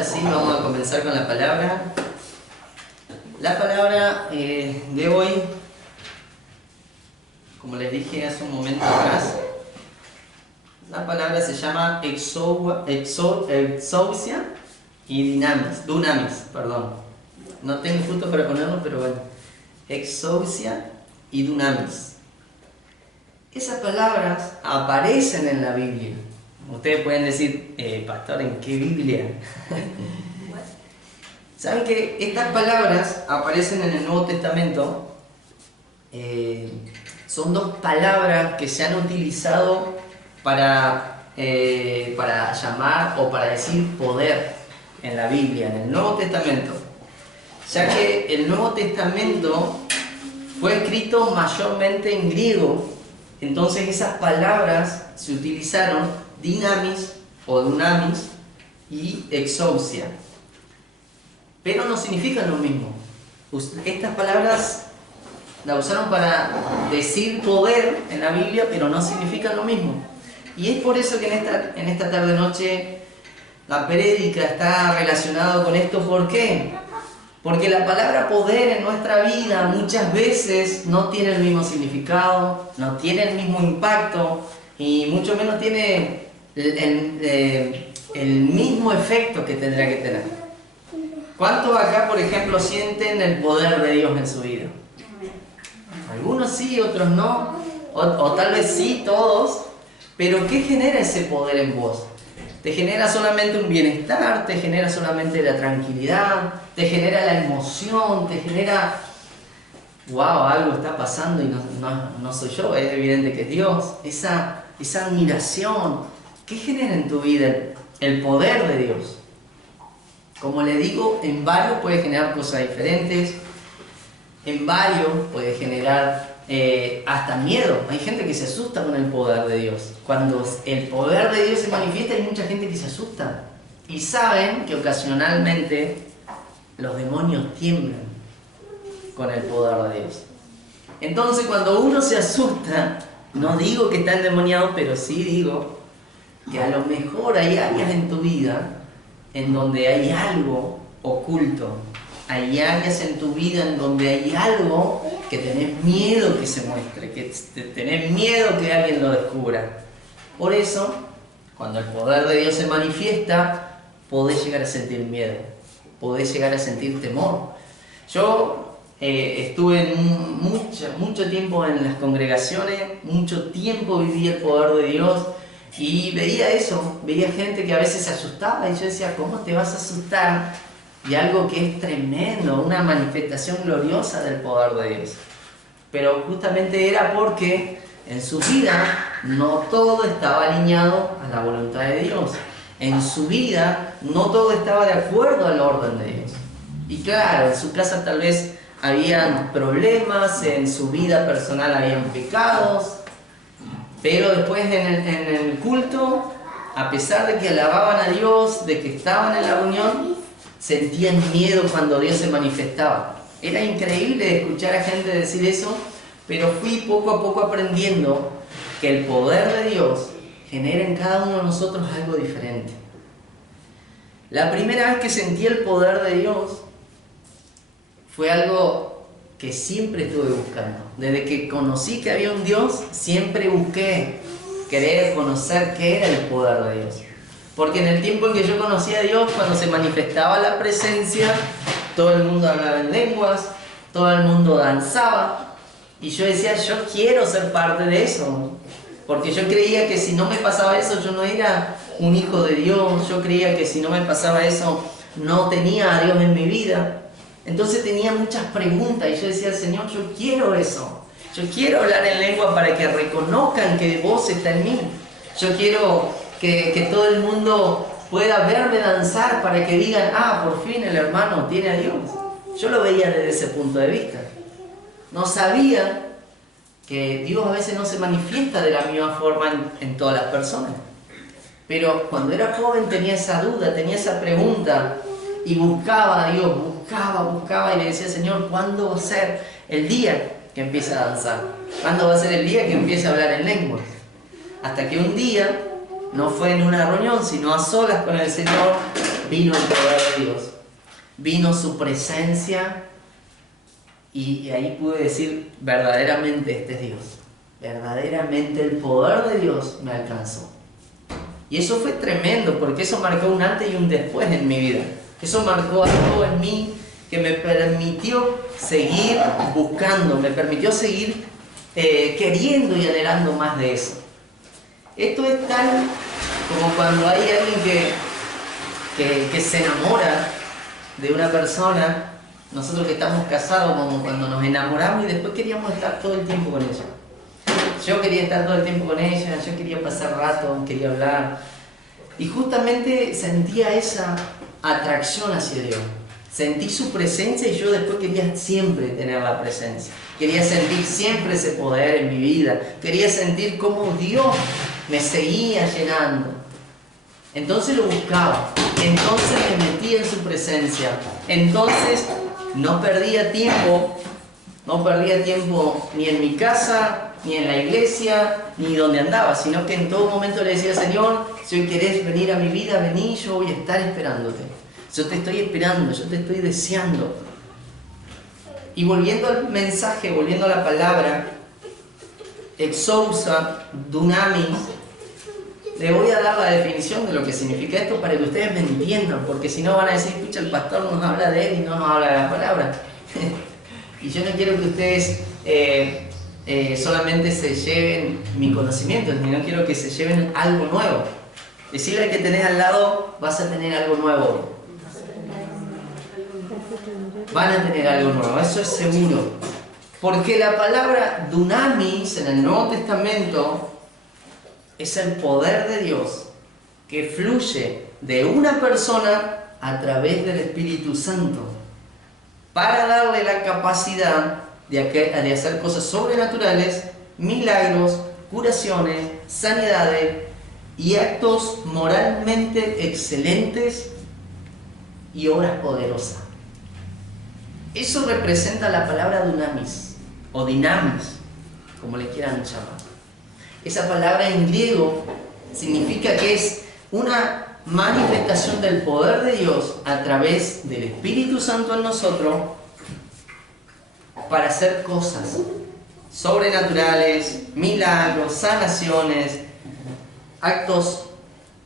ahora sí vamos a comenzar con la palabra. La palabra de hoy, como les dije hace un momento atrás, la palabra se llama exousia y dunamis, perdón. No tengo fruto para ponerlo, pero bueno. Exousia y dunamis. Esas palabras aparecen en la Biblia. Ustedes pueden decir, pastor, ¿en qué Biblia? ¿Saben que estas palabras aparecen en el Nuevo Testamento? Son dos palabras que se han utilizado para llamar o para decir poder en la Biblia, en el Nuevo Testamento. Ya que el Nuevo Testamento fue escrito mayormente en griego, entonces esas palabras se utilizaron, dinamis o dunamis y exousia. Pero no significan lo mismo. Estas palabras las usaron para decir poder en la Biblia, pero no significan lo mismo. Y es por eso que en esta tarde-noche la prédica está relacionada con esto. ¿Por qué? Porque la palabra poder en nuestra vida muchas veces no tiene el mismo significado, no tiene el mismo impacto y mucho menos tiene el mismo efecto que tendrá que tener. ¿Cuántos acá, por ejemplo, sienten el poder de Dios en su vida? Algunos sí, otros no, o tal vez sí, todos, pero ¿qué genera ese poder en vos? ¿Te genera solamente un bienestar? ¿Te genera solamente la tranquilidad? ¿Te genera la emoción? ¿Te genera, wow, algo está pasando y no soy yo? Es evidente que es Dios. Esa admiración. ¿Qué genera en tu vida el poder de Dios? Como le digo, en varios puede generar cosas diferentes. En varios puede generar hasta miedo. Hay gente que se asusta con el poder de Dios. Cuando el poder de Dios se manifiesta, hay mucha gente que se asusta. Y saben que ocasionalmente los demonios tiemblan con el poder de Dios. Entonces, cuando uno se asusta, no digo que está endemoniado, pero sí digo que a lo mejor hay áreas en tu vida en donde hay algo oculto. Hay áreas en tu vida en donde hay algo que tenés miedo que se muestre, que tenés miedo que alguien lo descubra. Por eso, cuando el poder de Dios se manifiesta, podés llegar a sentir miedo, podés llegar a sentir temor. Yo estuve mucho tiempo en las congregaciones, mucho tiempo viví el poder de Dios y veía eso, veía gente que a veces se asustaba y yo decía, ¿cómo te vas a asustar de algo que es tremendo, una manifestación gloriosa del poder de Dios? Pero justamente era porque en su vida no todo estaba alineado a la voluntad de Dios. En su vida no todo estaba de acuerdo al orden de Dios. Y claro, en su casa tal vez habían problemas, en su vida personal habían pecados, pero después en el culto, a pesar de que alababan a Dios, de que estaban en la reunión, sentían miedo cuando Dios se manifestaba. Era increíble escuchar a gente decir eso, pero fui poco a poco aprendiendo que el poder de Dios genera en cada uno de nosotros algo diferente. La primera vez que sentí el poder de Dios fue algo que siempre estuve buscando. Desde que conocí que había un Dios, siempre busqué querer conocer qué era el poder de Dios. Porque en el tiempo en que yo conocí a Dios, cuando se manifestaba la presencia, todo el mundo hablaba en lenguas, todo el mundo danzaba. Y yo decía, yo quiero ser parte de eso. Porque yo creía que si no me pasaba eso, yo no era un hijo de Dios. Yo creía que si no me pasaba eso, no tenía a Dios en mi vida. Entonces tenía muchas preguntas y yo decía, Señor, yo quiero eso. Yo quiero hablar en lengua para que reconozcan que vos está en mí. Yo quiero que todo el mundo pueda verme danzar para que digan, por fin el hermano tiene a Dios. Yo lo veía desde ese punto de vista. No sabía que Dios a veces no se manifiesta de la misma forma en todas las personas. Pero cuando era joven tenía esa duda, tenía esa pregunta y buscaba a Dios, buscaba y le decía, Señor, ¿cuándo va a ser el día que empiece a danzar? ¿Cuándo va a ser el día que empiece a hablar en lenguas? Hasta que un día, no fue en una reunión, sino a solas con el Señor, vino el poder de Dios, vino su presencia y ahí pude decir, verdaderamente este es Dios, verdaderamente el poder de Dios me alcanzó. Y eso fue tremendo, porque eso marcó un antes y un después en mi vida. Eso marcó algo en mí que me permitió seguir buscando, me permitió seguir queriendo y anhelando más de eso. Esto es tal como cuando hay alguien que se enamora de una persona, nosotros que estamos casados, como cuando nos enamoramos y después queríamos estar todo el tiempo con ella. Yo quería estar todo el tiempo con ella, yo quería pasar rato, quería hablar. Y justamente sentía esa atracción hacia Dios. Sentí su presencia y yo después quería siempre tener la presencia. Quería sentir siempre ese poder en mi vida. Quería sentir cómo Dios me seguía llenando. Entonces lo buscaba. Entonces me metía en su presencia. Entonces no perdía tiempo ni en mi casa, ni en la iglesia, ni donde andaba, sino que en todo momento le decía, Señor, si hoy querés venir a mi vida, vení, yo voy a estar esperándote. Yo te estoy esperando, yo te estoy deseando. Y volviendo al mensaje, volviendo a la palabra, exousia, dunamis, le voy a dar la definición de lo que significa esto para que ustedes me entiendan, porque si no van a decir, escucha, el pastor nos habla de él y no nos habla de la palabra. Y yo no quiero que ustedes solamente se lleven mi conocimiento, sino quiero que se lleven algo nuevo. Decirle al que tenés al lado, vas a tener algo nuevo. Van a tener algo nuevo, eso es seguro. Porque la palabra dunamis en el Nuevo Testamento es el poder de Dios que fluye de una persona a través del Espíritu Santo para darle la capacidad de hacer cosas sobrenaturales, milagros, curaciones, sanidades y actos moralmente excelentes y obras poderosas. Eso representa la palabra dunamis o dinamis, como le quieran llamar. Esa palabra en griego significa que es una manifestación del poder de Dios a través del Espíritu Santo en nosotros para hacer cosas sobrenaturales, milagros, sanaciones, actos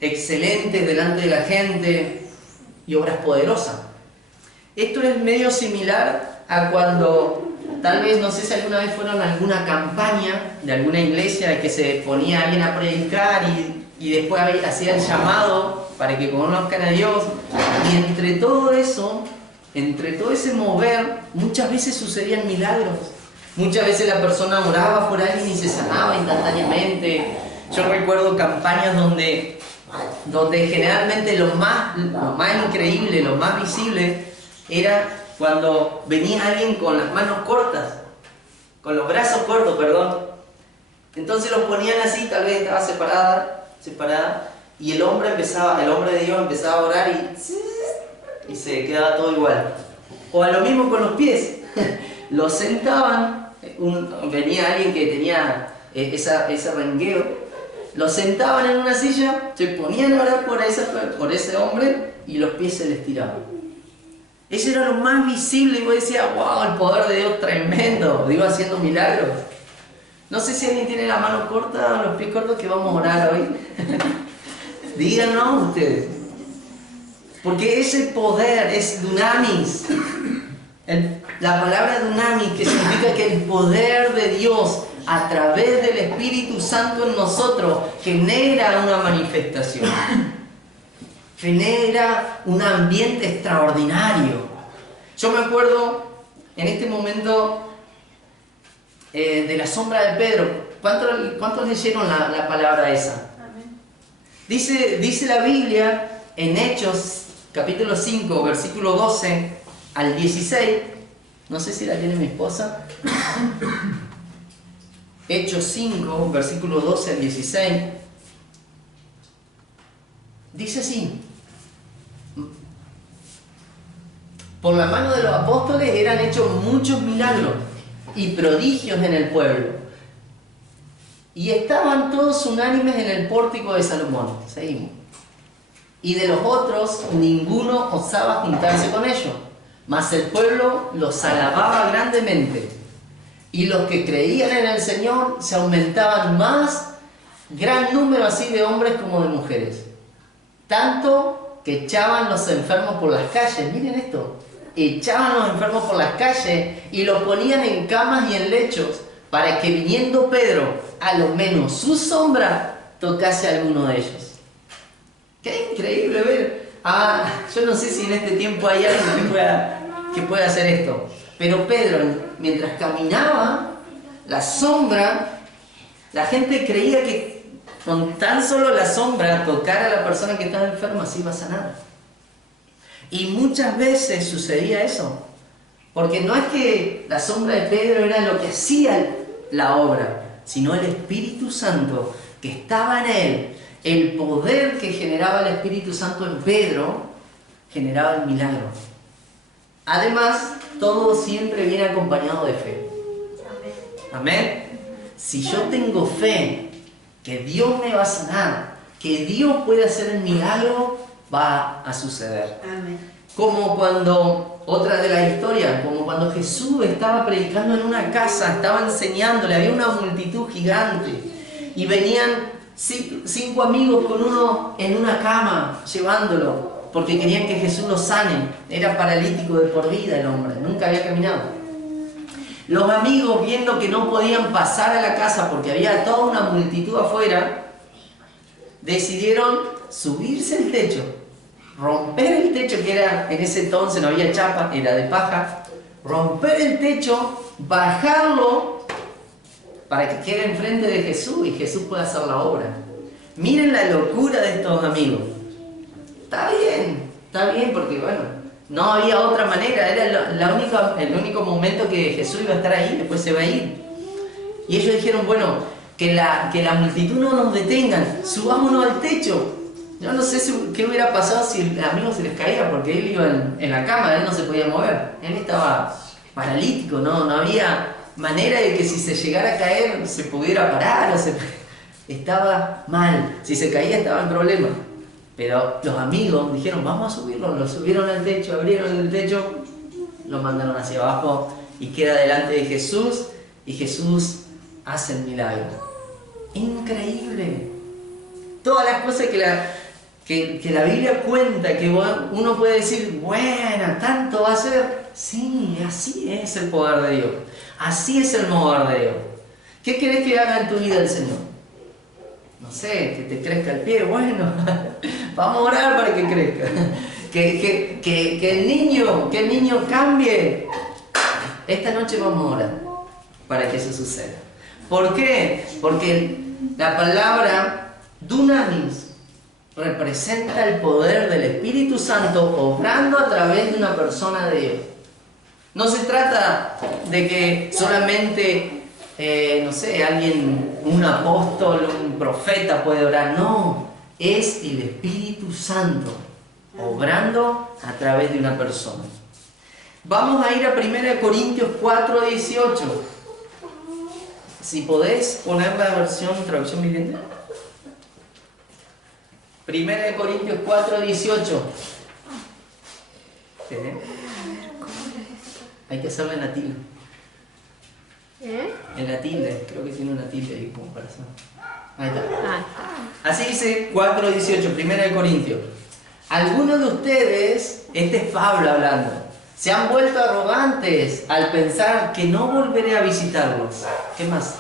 excelentes delante de la gente y obras poderosas. Esto es medio similar a cuando, tal vez, no sé si alguna vez fueron a alguna campaña de alguna iglesia de que se ponía alguien a predicar y después hacía el llamado para que conozcan a Dios. Y entre todo eso, entre todo ese mover, muchas veces sucedían milagros. Muchas veces la persona oraba por alguien y se sanaba instantáneamente. Yo recuerdo campañas donde generalmente lo más increíble, lo más visible, era cuando venía alguien con las manos cortas, con los brazos cortos, perdón. Entonces los ponían así, tal vez estaba separada, y el hombre de Dios empezaba a orar y se quedaba todo igual. O a lo mismo con los pies. Los sentaban, venía alguien que tenía ese rengueo, los sentaban en una silla, se ponían a orar por ese hombre y los pies se les tiraban. Eso era lo más visible y vos decías, wow, el poder de Dios tremendo, Dios haciendo milagros. No sé si alguien tiene la mano corta o los pies cortos que vamos a orar hoy. Díganos ustedes. Porque ese poder es dunamis. La palabra dunamis, que significa que el poder de Dios a través del Espíritu Santo en nosotros genera una manifestación. Genera un ambiente extraordinario. Yo me acuerdo en este momento de la sombra de Pedro. ¿Cuántos leyeron la palabra esa? Amén. Dice la Biblia en Hechos capítulo 5, versículo 12 al 16. No sé si la tiene mi esposa. Hechos 5, versículo 12 al 16. Dice así: por la mano de los apóstoles eran hechos muchos milagros y prodigios en el pueblo, y estaban todos unánimes en el pórtico de Salomón. Seguimos. y de los otros ninguno osaba juntarse con ellos. Mas el pueblo los alababa grandemente, y los que creían en el Señor se aumentaban más, gran número así de hombres como de mujeres. Tanto que echaban los enfermos por las calles. Miren esto. Echaban los enfermos por las calles y los ponían en camas y en lechos, para que viniendo Pedro, a lo menos su sombra, tocase a alguno de ellos. Qué increíble ver. Yo no sé si en este tiempo hay alguien que pueda hacer esto. Pero Pedro, mientras caminaba, la sombra, la gente creía que con tan solo la sombra tocar a la persona que estaba enferma se iba a sanar. Y muchas veces sucedía eso. Porque no es que la sombra de Pedro era lo que hacía la obra, sino el Espíritu Santo que estaba en él. El poder que generaba el Espíritu Santo en Pedro generaba el milagro. Además, todo siempre viene acompañado de fe. Amén. Si yo tengo fe que Dios me va a sanar, que Dios puede hacer el milagro, va a suceder. Amén. Como cuando, otra de las historias, como cuando Jesús estaba predicando en una casa, estaba enseñándole, había una multitud gigante y venían 5 amigos con uno en una cama llevándolo porque querían que Jesús lo sane. Era paralítico de por vida el hombre, nunca había caminado. Los amigos, viendo que no podían pasar a la casa porque había toda una multitud afuera, decidieron subirse al techo, romper el techo, que era, en ese entonces no había chapa, era de paja, romper el techo, bajarlo para que quede enfrente de Jesús y Jesús pueda hacer la obra. Miren la locura de estos amigos. Está bien porque bueno, no había otra manera, era el único momento que Jesús iba a estar ahí, después se va a ir. Y ellos dijeron, bueno, que la multitud no nos detengan, subámonos al techo. Yo no sé qué hubiera pasado si el amigo se les caía, porque él iba en la cama, él no se podía mover, él estaba paralítico, no había manera de que si se llegara a caer se pudiera parar, estaba mal, si se caía estaba en problema. Pero los amigos dijeron, vamos a subirlo, lo subieron al techo, abrieron el techo, lo mandaron hacia abajo y queda delante de Jesús y Jesús hace el milagro. Increíble. Todas las cosas que la Biblia cuenta, que uno puede decir, bueno, tanto va a ser. Sí, así es el poder de Dios. Así es el mover de Dios. ¿Qué querés que haga en tu vida el Señor? No sé, que te crezca el pie. Bueno, vamos a orar para que crezca. Que el niño cambie. Esta noche vamos a orar para que eso suceda. ¿Por qué? Porque la palabra dunamis representa el poder del Espíritu Santo obrando a través de una persona de Dios. No se trata de que solamente, no sé, alguien, un apóstol, un profeta puede orar. No, es el Espíritu Santo obrando a través de una persona. Vamos a ir a 1 Corintios 4:18. Si podés poner la versión, traducción viviente. 1 Corintios 4:18. Hay que hacerla en la tilde. En la tilde, creo que tiene una tilde ahí como para hacer. Ahí está. Así dice 4:18, 1 Corintios. Algunos de ustedes, este es Pablo hablando, se han vuelto arrogantes al pensar que no volveré a visitarlos. ¿Qué más?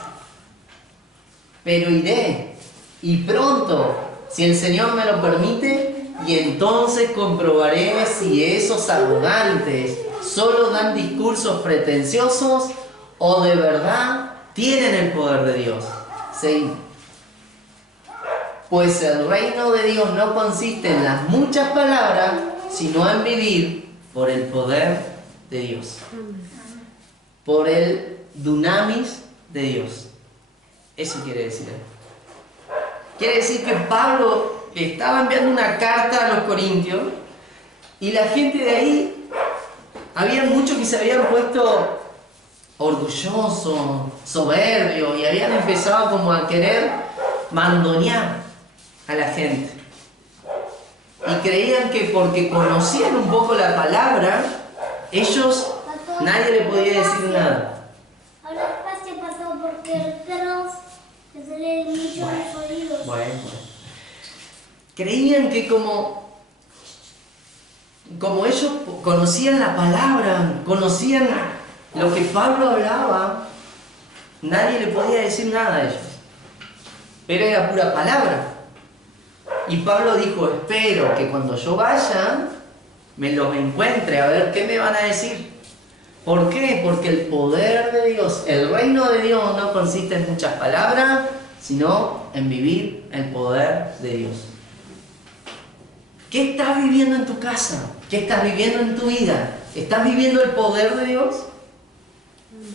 Pero iré, y pronto, si el Señor me lo permite, y entonces comprobaré si esos arrogantes solo dan discursos pretenciosos o de verdad tienen el poder de Dios. Seguimos. Pues el reino de Dios no consiste en las muchas palabras, sino en vivir por el poder de Dios. Por el dunamis de Dios. Eso quiere decir. Quiere decir que Pablo estaba enviando una carta a los corintios y la gente de ahí, había muchos que se habían puesto orgullosos, soberbios y habían empezado como a querer mandonear a la gente. y creían que porque conocían un poco la palabra, ellos, nadie le podía decir nada. Ahora despacio, pasó porque el perro se le mucho los oídos. Bueno. Creían que como ellos conocían la palabra, conocían lo que Pablo hablaba, nadie le podía decir nada a ellos. Pero era pura palabra. Y Pablo dijo, espero que cuando yo vaya, me los encuentre, a ver qué me van a decir. ¿Por qué? Porque el poder de Dios, el reino de Dios no consiste en muchas palabras, sino en vivir el poder de Dios. ¿Qué estás viviendo en tu casa? ¿Qué estás viviendo en tu vida? ¿Estás viviendo el poder de Dios?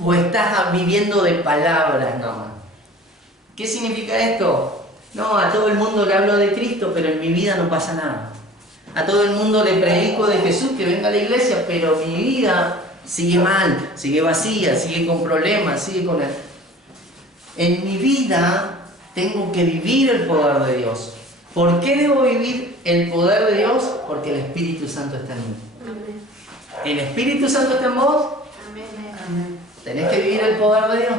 ¿O estás viviendo de palabras nomás? ¿Qué significa esto? No, a todo el mundo le hablo de Cristo, pero en mi vida no pasa nada. A todo el mundo le predico de Jesús, que venga a la iglesia, pero mi vida sigue mal, sigue vacía, sigue con problemas, sigue con él. En mi vida tengo que vivir el poder de Dios. ¿Por qué debo vivir el poder de Dios? Porque el Espíritu Santo está en mí. Amén. ¿El Espíritu Santo está en vos? Amén. Amén. Tenés que vivir el poder de Dios.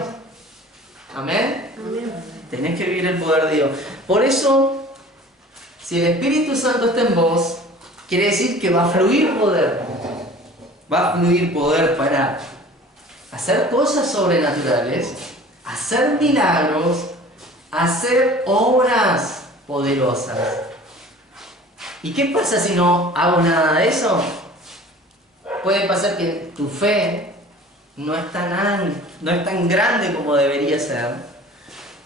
¿Amén? Amén. Tenés que vivir el poder de Dios. Por eso, si el Espíritu Santo está en vos, quiere decir que va a fluir poder. Va a fluir poder para hacer cosas sobrenaturales, hacer milagros, hacer obras poderosas. ¿Y qué pasa si no hago nada de eso? Puede pasar que tu fe no es tan grande como debería ser.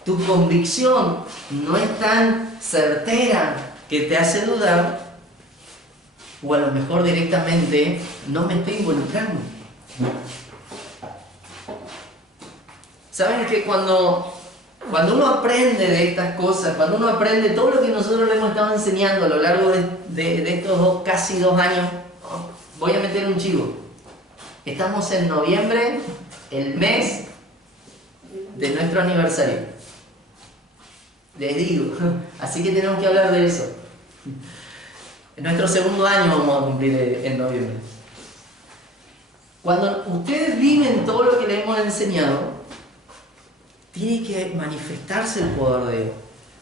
Tu convicción no es tan certera que te hace dudar. O a lo mejor directamente no me estoy involucrando. ¿Saben que cuando uno aprende de estas cosas, cuando uno aprende todo lo que nosotros le hemos estado enseñando a lo largo de estos casi 2 años, voy a meter un chivo. Estamos en noviembre, el mes de nuestro aniversario. Les digo, así que tenemos que hablar de eso. En nuestro 2.º año vamos a cumplir en noviembre. Cuando ustedes viven todo lo que les hemos enseñado, tiene que manifestarse el poder de Dios.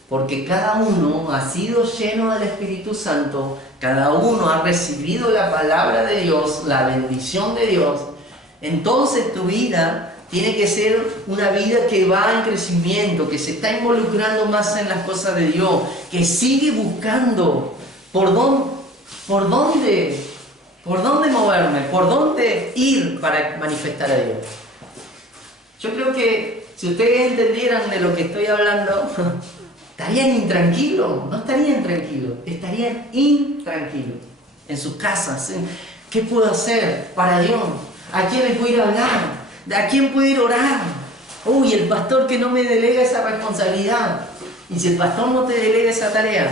Porque cada uno ha sido lleno del Espíritu Santo, cada uno ha recibido la palabra de Dios, la bendición de Dios. Entonces tu vida tiene que ser una vida que va en crecimiento, que se está involucrando más en las cosas de Dios, que sigue buscando por dónde moverme, por dónde ir para manifestar a Dios. Yo creo que si ustedes entendieran de lo que estoy hablando, estarían intranquilos, no estarían tranquilos, estarían intranquilos en sus casas. ¿Qué puedo hacer para Dios? ¿A quién le puedo ir a hablar? ¿A quién puedo ir a orar? Uy, el pastor que no me delega esa responsabilidad. Y si el pastor no te delega esa tarea,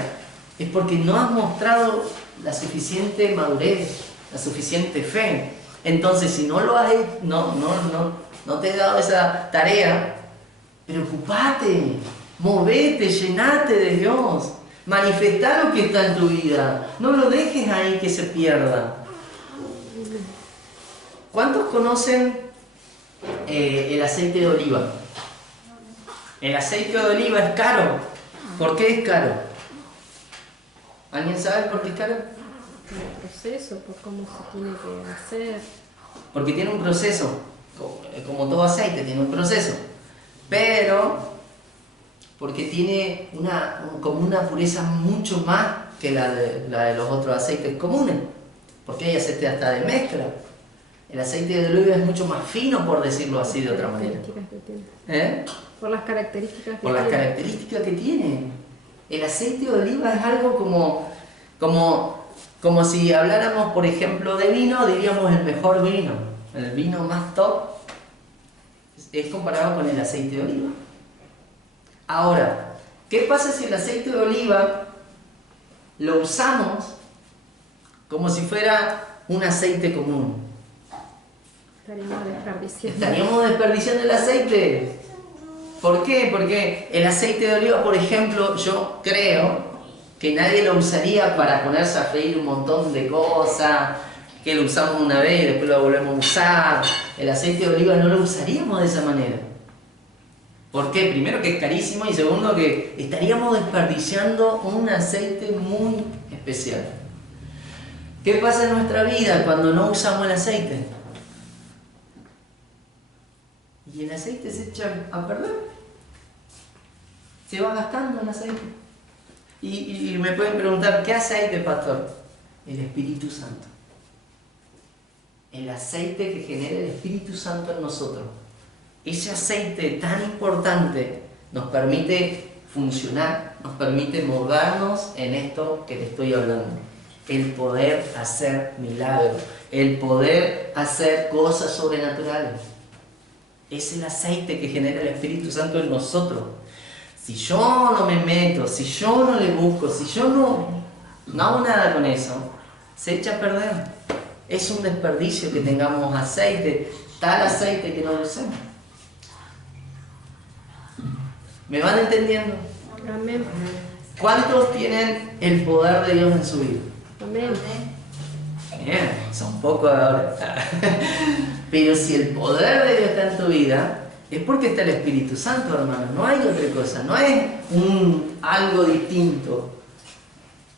es porque no has mostrado la suficiente madurez, la suficiente fe. Entonces, si no lo has hecho, no te he dado esa tarea, preocupate, movete, llenate de Dios, manifestá lo que está en tu vida, no lo dejes ahí que se pierda. ¿Cuántos conocen el aceite de oliva? El aceite de oliva es caro. ¿Por qué es caro? ¿Alguien sabe por qué es caro? El proceso, por cómo se tiene que hacer. Porque tiene un proceso, como todo aceite tiene un proceso, pero porque tiene como una pureza mucho más que la de los otros aceites comunes, porque hay aceite hasta de mezcla. El aceite de oliva es mucho más fino, por decirlo así de otra manera. Por las características que tiene. Por las características que tiene. El aceite de oliva es algo como si habláramos, por ejemplo, de vino, diríamos el mejor vino. El vino más top es comparado con el aceite de oliva. Ahora, ¿qué pasa si el aceite de oliva lo usamos como si fuera un aceite común? Estaríamos desperdiciando el aceite. ¿Por qué? Porque el aceite de oliva, por ejemplo, yo creo que nadie lo usaría para ponerse a freír un montón de cosas, que lo usamos una vez y después lo volvemos a usar. El aceite de oliva no lo usaríamos de esa manera. ¿Por qué? Primero que es carísimo y segundo que estaríamos desperdiciando un aceite muy especial. ¿Qué pasa en nuestra vida cuando no usamos el aceite? Y el aceite se echa a perder. Se va gastando el aceite. Y me pueden preguntar, ¿qué aceite, pastor? El Espíritu Santo. El aceite que genera el Espíritu Santo en nosotros. Ese aceite tan importante nos permite funcionar, nos permite moldarnos en esto que te estoy hablando. El poder hacer milagros, el poder hacer cosas sobrenaturales. Es el aceite que genera el Espíritu Santo en nosotros. Si yo no me meto, si yo no le busco, si yo no hago nada con eso, se echa a perder. Es un desperdicio que tengamos aceite, tal aceite que no lo usemos. ¿Me van entendiendo? Amén. ¿Cuántos tienen el poder de Dios en su vida? Amén. Bien, son pocos ahora. Pero si el poder de Dios está en tu vida, es porque está el Espíritu Santo, hermano. No hay otra cosa, no hay algo distinto.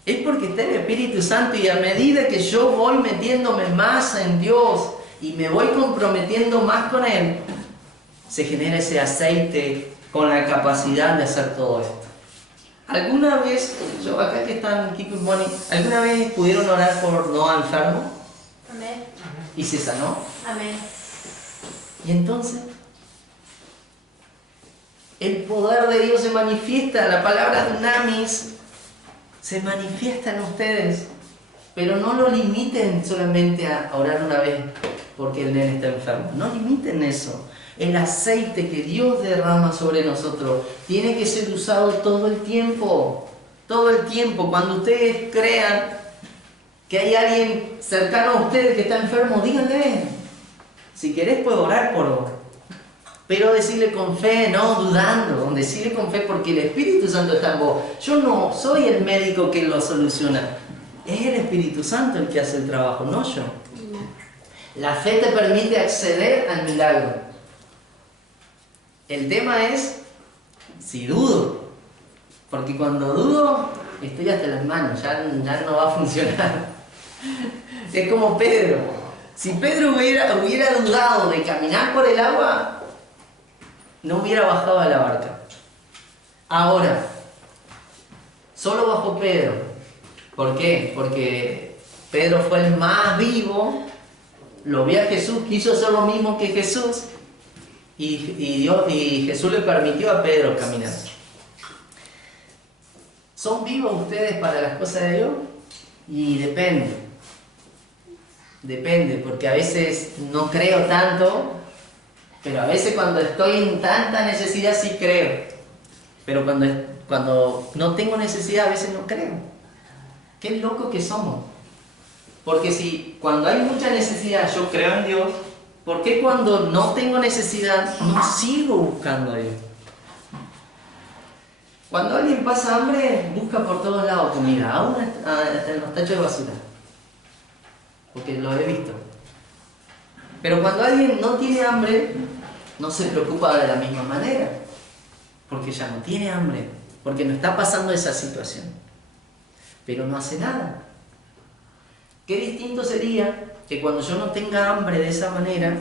Es porque está el Espíritu Santo y a medida que yo voy metiéndome más en Dios y me voy comprometiendo más con Él, se genera ese aceite con la capacidad de hacer todo esto. ¿Alguna vez, yo acá que están Kiko y Moni, alguna vez pudieron orar por Noah enfermo? Amén. ¿Y se sanó? Amén. Y entonces, el poder de Dios se manifiesta, la palabra dunamis se manifiesta en ustedes, pero no lo limiten solamente a orar una vez porque el nene está enfermo, no limiten eso. El aceite que Dios derrama sobre nosotros tiene que ser usado todo el tiempo, cuando ustedes crean que hay alguien cercano a ustedes que está enfermo, díganle, si querés puedo orar por vos. Pero decirle con fe, no dudando, decirle con fe porque el Espíritu Santo está en vos. Yo no soy el médico que lo soluciona, es el Espíritu Santo el que hace el trabajo, no yo. La fe te permite acceder al milagro. El tema es si dudo, porque cuando dudo estoy hasta las manos, ya no va a funcionar. Es como Pedro. Si Pedro hubiera dudado de caminar por el agua, no hubiera bajado a la barca. Ahora, solo bajó Pedro. ¿Por qué? Porque Pedro fue el más vivo, lo vio a Jesús, quiso hacer lo mismo que Jesús, y Jesús le permitió a Pedro caminar. ¿Son vivos ustedes para las cosas de Dios? Y depende, porque a veces no creo tanto, pero a veces cuando estoy en tanta necesidad sí creo, pero cuando no tengo necesidad a veces no creo. Qué loco que somos. Porque si cuando hay mucha necesidad yo creo en Dios, ¿por qué cuando no tengo necesidad no sigo buscando a Dios? Cuando alguien pasa hambre, busca por todos lados comida, aún en los tachos de basura. Porque lo he visto. Pero cuando alguien no tiene hambre, no se preocupa de la misma manera. Porque ya no tiene hambre, porque no está pasando esa situación. Pero no hace nada. Qué distinto sería que cuando yo no tenga hambre de esa manera,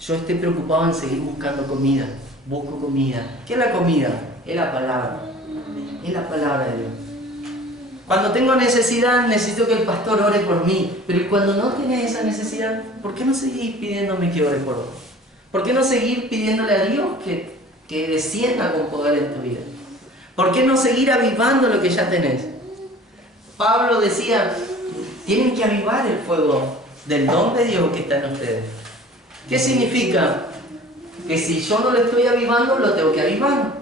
yo esté preocupado en seguir buscando comida. Busco comida. ¿Qué es la comida? Es la palabra. Es la palabra de Dios. Cuando tengo necesidad, necesito que el pastor ore por mí. Pero cuando no tienes esa necesidad, ¿por qué no seguir pidiéndome que ore por vos? ¿Por qué no seguir pidiéndole a Dios que descienda con poder en tu vida? ¿Por qué no seguir avivando lo que ya tenés? Pablo decía, tienen que avivar el fuego del don de Dios que está en ustedes. ¿Qué significa? Que si yo no lo estoy avivando, lo tengo que avivar.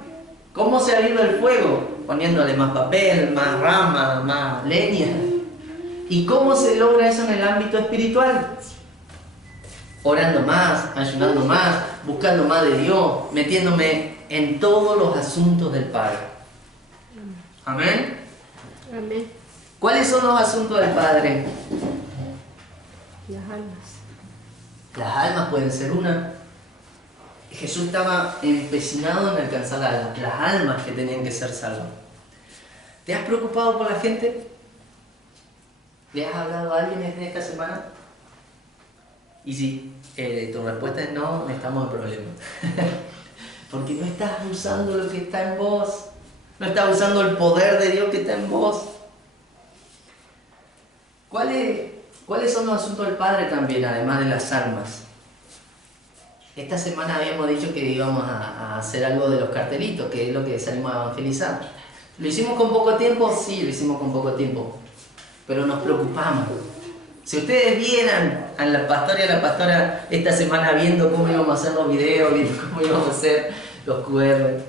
¿Cómo se aviva el fuego? Poniéndole más papel, más rama, más leña. ¿Y cómo se logra eso en el ámbito espiritual? Orando más, ayunando más, buscando más de Dios, metiéndome en todos los asuntos del Padre. ¿Amén? Amén. ¿Cuáles son los asuntos del Padre? Las almas. Las almas pueden ser una. Jesús estaba empecinado en alcanzar las almas que tenían que ser salvas. ¿Te has preocupado por la gente? ¿Le has hablado a alguien en esta semana? Y si tu respuesta es no, estamos en problemas. Porque no estás usando lo que está en vos. No estás usando el poder de Dios que está en vos. ¿Cuáles son los asuntos del Padre también, además de las almas? Esta semana habíamos dicho que íbamos a hacer algo de los cartelitos, que es lo que salimos a evangelizar. ¿Lo hicimos con poco tiempo? Sí, lo hicimos con poco tiempo. Pero nos preocupamos. Si ustedes vieran a la pastora y a la pastora esta semana viendo cómo íbamos a hacer los videos, viendo cómo íbamos a hacer los QR.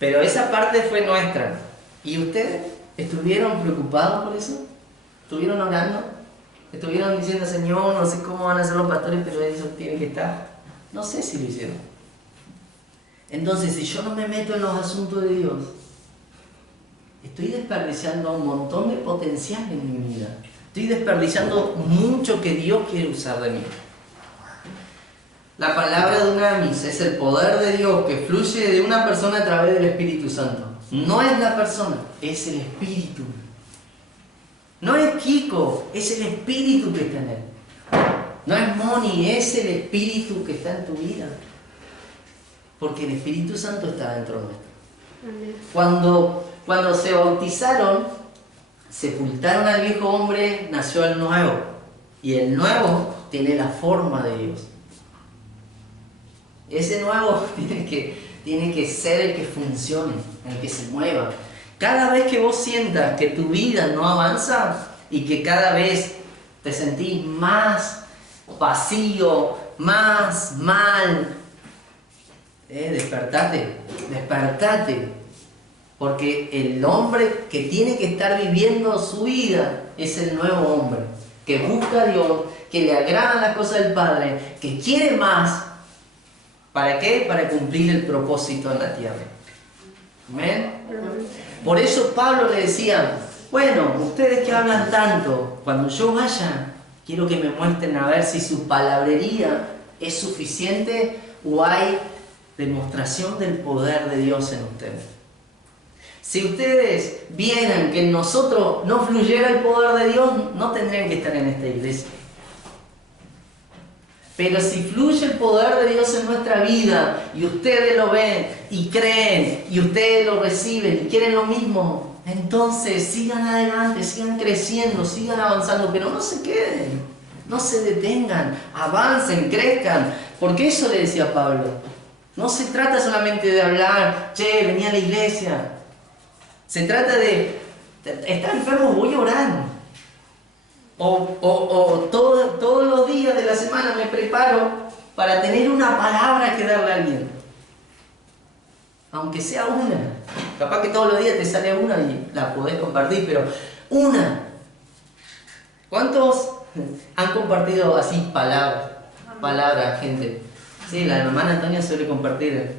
Pero esa parte fue nuestra. ¿Y ustedes estuvieron preocupados por eso? ¿Estuvieron orando? ¿Estuvieron diciendo, Señor, no sé cómo van a ser los pastores, pero eso tiene que estar? No sé si lo hicieron. Entonces, si yo no me meto en los asuntos de Dios, estoy desperdiciando un montón de potencial en mi vida. Estoy desperdiciando mucho que Dios quiere usar de mí. La palabra dunamis es el poder de Dios que fluye de una persona a través del Espíritu Santo. No es la persona, es el Espíritu. No es Kiko, es el Espíritu que está en él. No es Moni, es el Espíritu que está en tu vida. Porque el Espíritu Santo está dentro nuestro. Amén. Cuando se bautizaron, sepultaron al viejo hombre, nació el nuevo. Y el nuevo tiene la forma de Dios. Ese nuevo tiene que ser el que funcione, el que se mueva. Cada vez que vos sientas que tu vida no avanza y que cada vez te sentís más vacío, más mal, despertate. Porque el hombre que tiene que estar viviendo su vida es el nuevo hombre, que busca a Dios, que le agradan las cosas del Padre, que quiere más. ¿Para qué? Para cumplir el propósito en la tierra. ¿Amén? Por eso Pablo le decía, bueno, ustedes que hablan tanto, cuando yo vaya, quiero que me muestren a ver si su palabrería es suficiente o hay demostración del poder de Dios en ustedes. Si ustedes vieran que en nosotros no fluyera el poder de Dios, no tendrían que estar en esta iglesia. Pero si fluye el poder de Dios en nuestra vida y ustedes lo ven y creen y ustedes lo reciben y quieren lo mismo, entonces sigan adelante, sigan creciendo, sigan avanzando, pero no se queden, no se detengan, avancen, crezcan, porque eso le decía Pablo. No se trata solamente de hablar, che, vení a la iglesia. Se trata de, estar enfermo, voy a orar. O todos los días de la semana me preparo para tener una palabra que darle a alguien. Aunque sea una. Capaz que todos los días te sale una y la podés compartir, pero una. ¿Cuántos han compartido así palabras, gente? Sí, la hermana Antonia suele compartir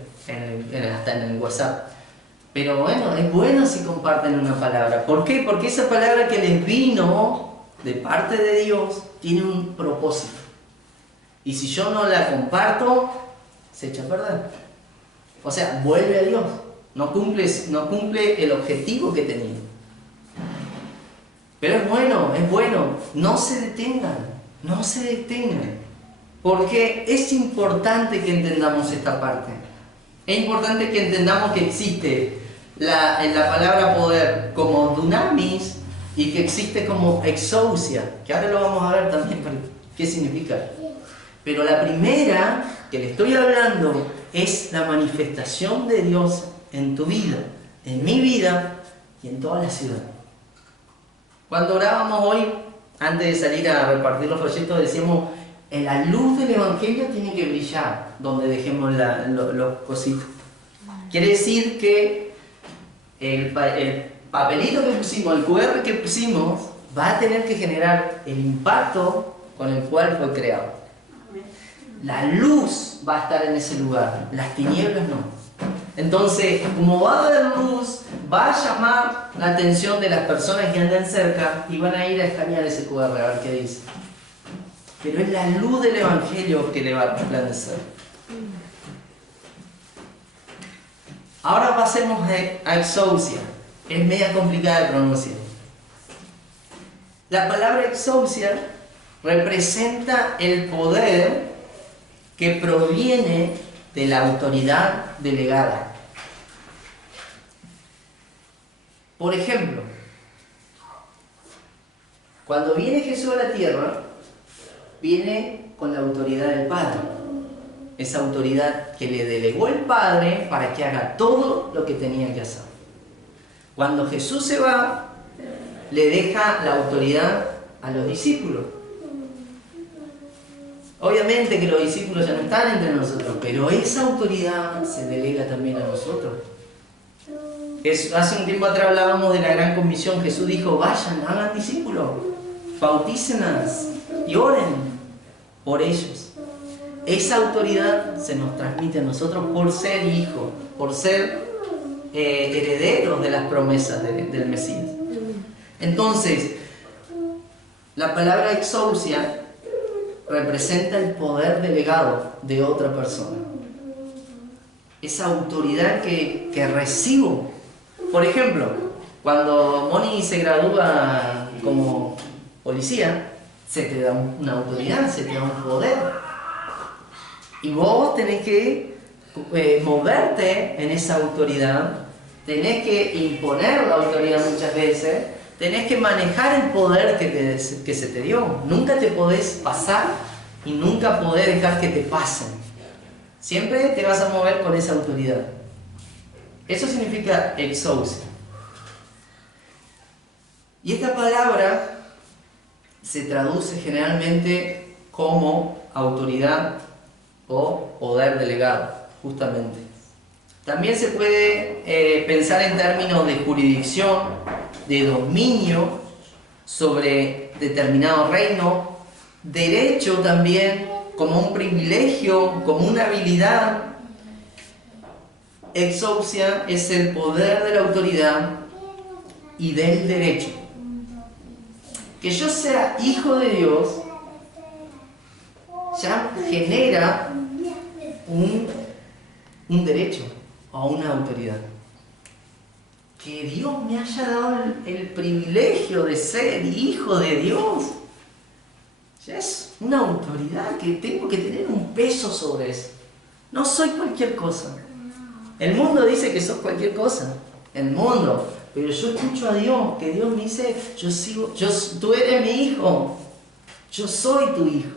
hasta en el WhatsApp. Pero bueno, es bueno si comparten una palabra. ¿Por qué? Porque esa palabra que les vino de parte de Dios tiene un propósito. Y si yo no la comparto, se echa a perder. O sea, vuelve a Dios. No cumple el objetivo que tenía. Pero es bueno. No se detengan. Porque es importante que entendamos esta parte. Es importante que entendamos que existe en la palabra poder como dunamis y que existe como exousia, que ahora lo vamos a ver también qué significa. Pero la primera que le estoy hablando es la manifestación de Dios en tu vida, en mi vida y en toda la ciudad. Cuando orábamos hoy, antes de salir a repartir los proyectos, decíamos, la luz del Evangelio tiene que brillar donde dejemos los cositos. Quiere decir que el papelito que pusimos, el QR que pusimos, va a tener que generar el impacto con el cual fue creado. La luz va a estar en ese lugar, las tinieblas no. Entonces, como va a haber luz, va a llamar la atención de las personas que andan cerca y van a ir a escanear ese QR a ver qué dice. Pero es la luz del Evangelio que le va a resplandecer. Ahora pasemos a exousia. Es media complicada de pronunciar. La palabra exousia representa el poder que proviene de la autoridad delegada. Por ejemplo, cuando viene Jesús a la tierra, viene con la autoridad del Padre. Esa autoridad que le delegó el Padre para que haga todo lo que tenía que hacer. Cuando Jesús se va, le deja la autoridad a los discípulos. Obviamente que los discípulos ya no están entre nosotros, pero esa autoridad se delega también a nosotros. Hace un tiempo atrás hablábamos de la gran comisión. Jesús dijo, vayan, hagan discípulos, bautícenlas y oren por ellos. Esa autoridad se nos transmite a nosotros por ser hijos, por ser herederos de las promesas del Mesías. Entonces, la palabra exousia representa el poder delegado de otra persona. Esa autoridad que recibo. Por ejemplo, cuando Moni se gradúa como policía, se te da una autoridad, se te da un poder. Y vos tenés que moverte en esa autoridad, tenés que imponer la autoridad muchas veces, tenés que manejar el poder que se te dio. Nunca te podés pasar y nunca podés dejar que te pasen. Siempre te vas a mover con esa autoridad. Eso significa exousia. Y esta palabra se traduce generalmente como autoridad o poder delegado, justamente. También se puede pensar en términos de jurisdicción, de dominio sobre determinado reino, derecho también, como un privilegio, como una habilidad. Exousia es el poder de la autoridad y del derecho. Que yo sea hijo de Dios ya genera un derecho o una autoridad. Que Dios me haya dado el privilegio de ser hijo de Dios, ya es una autoridad que tengo que tener un peso sobre eso. No soy cualquier cosa. El mundo dice que sos cualquier cosa, el mundo, pero yo escucho a Dios, que Dios me dice, tú eres mi hijo, yo soy tu hijo.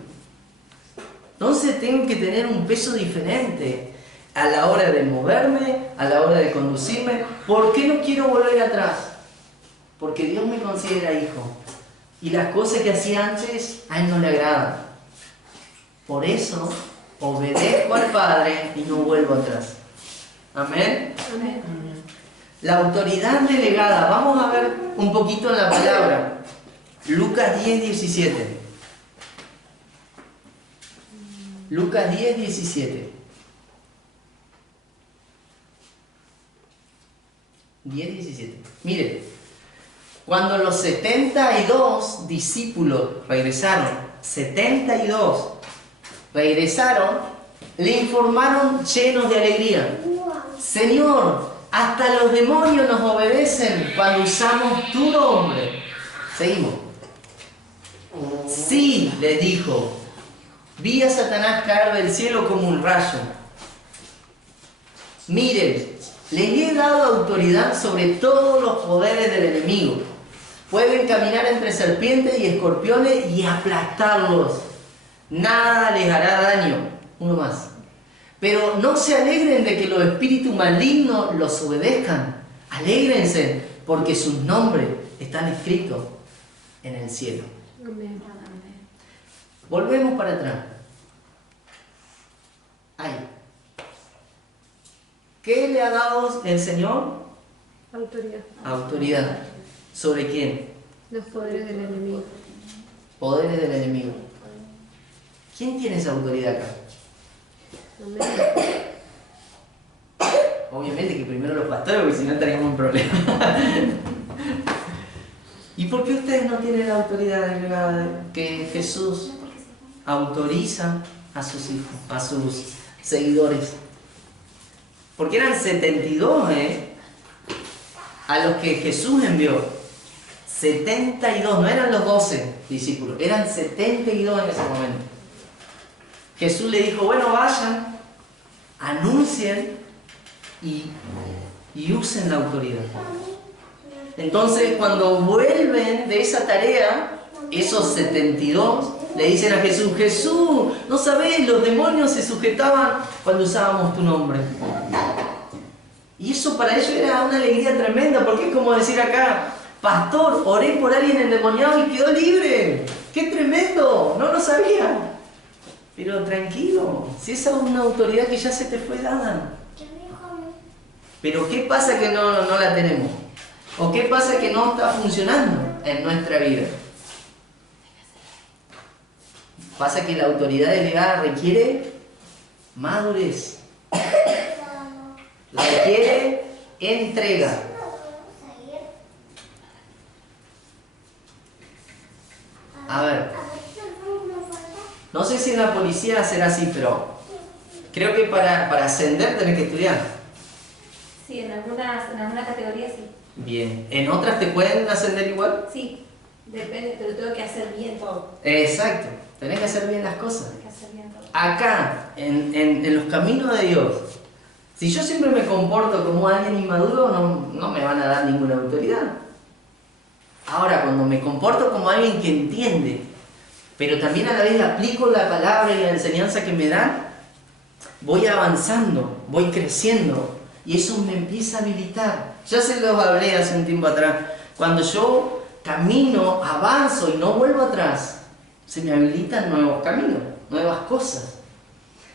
Entonces tengo que tener un peso diferente a la hora de moverme, a la hora de conducirme. ¿Por qué no quiero volver atrás? Porque Dios me considera hijo. Y las cosas que hacía antes a Él no le agradan. Por eso obedezco al Padre y no vuelvo atrás. Amén. Amén. La autoridad delegada. Vamos a ver un poquito en la palabra. Lucas 10, 17. Lucas 10, 17. 10, 17. Mire, cuando los 72 discípulos regresaron, 72 regresaron, le informaron llenos de alegría: Señor, hasta los demonios nos obedecen cuando usamos tu nombre. Seguimos. Sí, les dijo, vi a Satanás caer del cielo como un rayo. Miren, les he dado autoridad sobre todos los poderes del enemigo. Pueden caminar entre serpientes y escorpiones y aplastarlos. Nada les hará daño. Uno más. Pero no se alegren de que los espíritus malignos los obedezcan. Alégrense porque sus nombres están escritos en el cielo. Amén. Volvemos para atrás. Ahí. ¿Qué le ha dado el Señor? Autoridad. Autoridad. ¿Sobre quién? Los poderes del enemigo. Poderes del enemigo. ¿Quién tiene esa autoridad acá? Amén. obviamente que primero los pastores, porque si no estaríamos en problema. ¿Y por qué ustedes no tienen la autoridad delegada que Jesús autoriza a sus hijos, a sus seguidores? Porque eran 72, a los que Jesús envió. 72, no eran los 12 discípulos, eran 72 en ese momento. Jesús le dijo, bueno, vayan, anuncien y usen la autoridad. Entonces, cuando vuelven de esa tarea, esos 72 le dicen a Jesús, Jesús, no sabés, los demonios se sujetaban cuando usábamos tu nombre. Y eso para ellos era una alegría tremenda, porque es como decir acá, pastor, oré por alguien endemoniado y quedó libre. ¡Qué tremendo! No lo sabía. Pero tranquilo, si esa es una autoridad que ya se te fue dada. Pero ¿qué pasa que no la tenemos? ¿O qué pasa que no está funcionando en nuestra vida? Pasa que la autoridad delegada requiere madurez. Requiere entrega. A ver, no sé si en la policía será así, pero creo que para ascender tenés que estudiar. Sí, en alguna categoría sí. Bien. ¿En otras te pueden ascender igual? Sí, depende, pero tengo que hacer bien todo. Exacto, tenés que hacer bien las cosas. Tengo que hacer bien todo. Acá, en los caminos de Dios, si yo siempre me comporto como alguien inmaduro, no me van a dar ninguna autoridad. Ahora, cuando me comporto como alguien que entiende, pero también a la vez aplico la palabra y la enseñanza que me dan, voy avanzando, voy creciendo, y eso me empieza a habilitar. Ya se los hablé hace un tiempo atrás. Cuando yo camino, avanzo y no vuelvo atrás, se me habilitan nuevos caminos, nuevas cosas.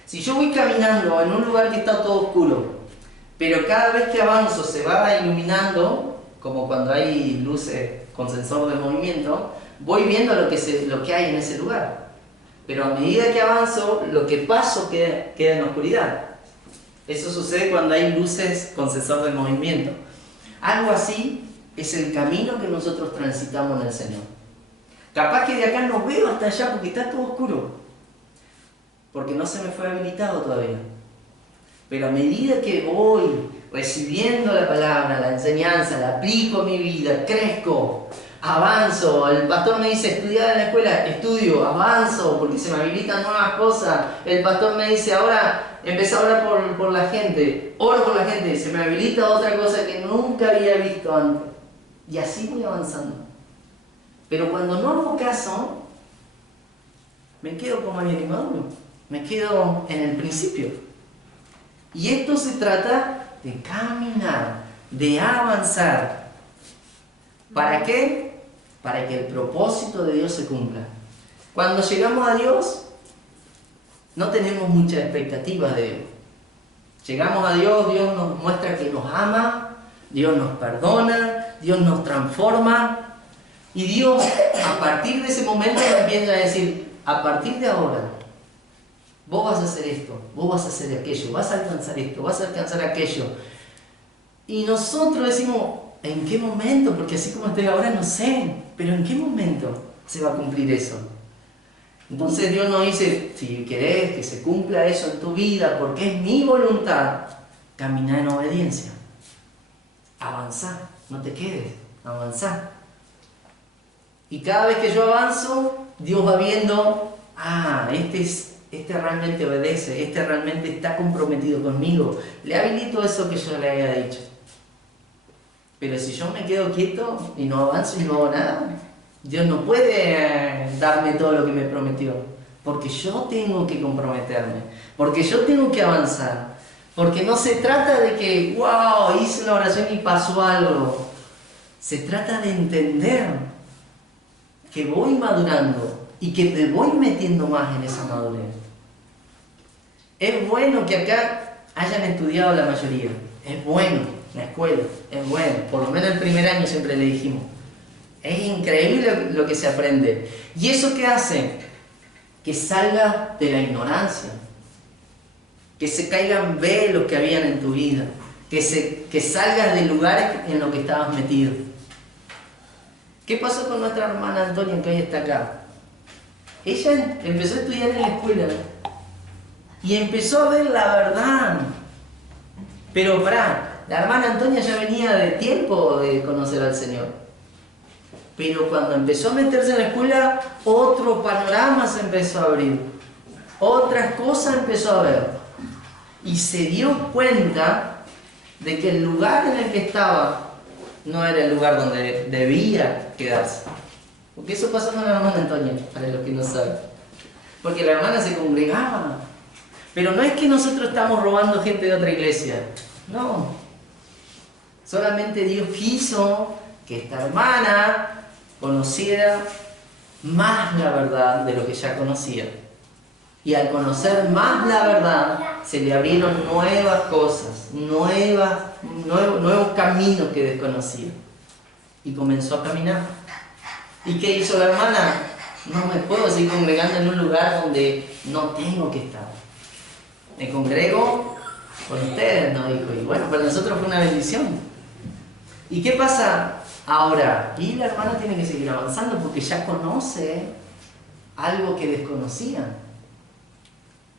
Si yo voy caminando en un lugar que está todo oscuro, pero cada vez que avanzo se va iluminando, como cuando hay luces con sensor de movimiento, voy viendo lo que hay en ese lugar. Pero a medida que avanzo, lo que paso queda en oscuridad. Eso sucede cuando hay luces con sensor de movimiento. Algo así es el camino que nosotros transitamos en el Señor. Capaz que de acá no veo hasta allá porque está todo oscuro, porque no se me fue habilitado todavía. Pero a medida que voy recibiendo la palabra, la enseñanza, la aplico a mi vida, crezco, avanzo. El pastor me dice estudiar en la escuela, estudio, avanzo porque se me habilitan nuevas cosas. El pastor me dice ahora empecé a orar por la gente, oro por la gente, se me habilita otra cosa que nunca había visto antes. Y así voy avanzando. Pero cuando no hago caso, me quedo como alguien inmaduro, me quedo en el principio. Y esto se trata de caminar, de avanzar. ¿Para qué? Para que el propósito de Dios se cumpla. Cuando llegamos a Dios, no tenemos muchas expectativas de Él. Llegamos a Dios, Dios nos muestra que nos ama, Dios nos perdona, Dios nos transforma. Y Dios, a partir de ese momento, nos empieza a decir, a partir de ahora, vos vas a hacer esto, vos vas a hacer aquello, vas a alcanzar esto, vas a alcanzar aquello. Y nosotros decimos, ¿en qué momento? Porque así como estoy ahora no sé, pero ¿en qué momento se va a cumplir eso? Entonces Dios nos dice, si querés que se cumpla eso en tu vida, porque es mi voluntad, camina en obediencia. Avanzá, no te quedes, avanzá. Y cada vez que yo avanzo, Dios va viendo, este realmente obedece, este realmente está comprometido conmigo. Le habilito eso que yo le había dicho. Pero si yo me quedo quieto y no avanzo y no hago nada, Dios no puede darme todo lo que me prometió. Porque yo tengo que comprometerme, porque yo tengo que avanzar. Porque no se trata de que, wow, hice una oración y pasó algo. Se trata de entender que voy madurando y que me voy metiendo más en esa madurez. Es bueno que acá hayan estudiado la mayoría. Es bueno, la escuela, es bueno. Por lo menos el primer año siempre le dijimos. Es increíble lo que se aprende. ¿Y eso qué hace? Que salga de la ignorancia. Que se caigan velos que habían en tu vida. que salgas de lugares en los que estabas metido. ¿Qué pasó con nuestra hermana Antonia, que hoy está acá? Ella empezó a estudiar en la escuela y empezó a ver la verdad. Pero pará, la hermana Antonia ya venía de tiempo de conocer al Señor. Pero cuando empezó a meterse en la escuela, otro panorama se empezó a abrir. Otras cosas empezó a ver. Y se dio cuenta de que el lugar en el que estaba no era el lugar donde debía quedarse. Porque eso pasó con la hermana Antonia, para los que no saben. Porque la hermana se congregaba. Pero no es que nosotros estamos robando gente de otra iglesia. No. Solamente Dios quiso que esta hermana conociera más la verdad de lo que ya conocía. Y al conocer más la verdad, se le abrieron nuevas cosas, nuevos caminos que desconocía. Y comenzó a caminar. ¿Y qué hizo la hermana? No me puedo seguir congregando en un lugar donde no tengo que estar. Me congrego con ustedes, ¿no? Dijo. Y bueno, para nosotros fue una bendición. ¿Y qué pasa ahora? Y la hermana tiene que seguir avanzando porque ya conoce algo que desconocía.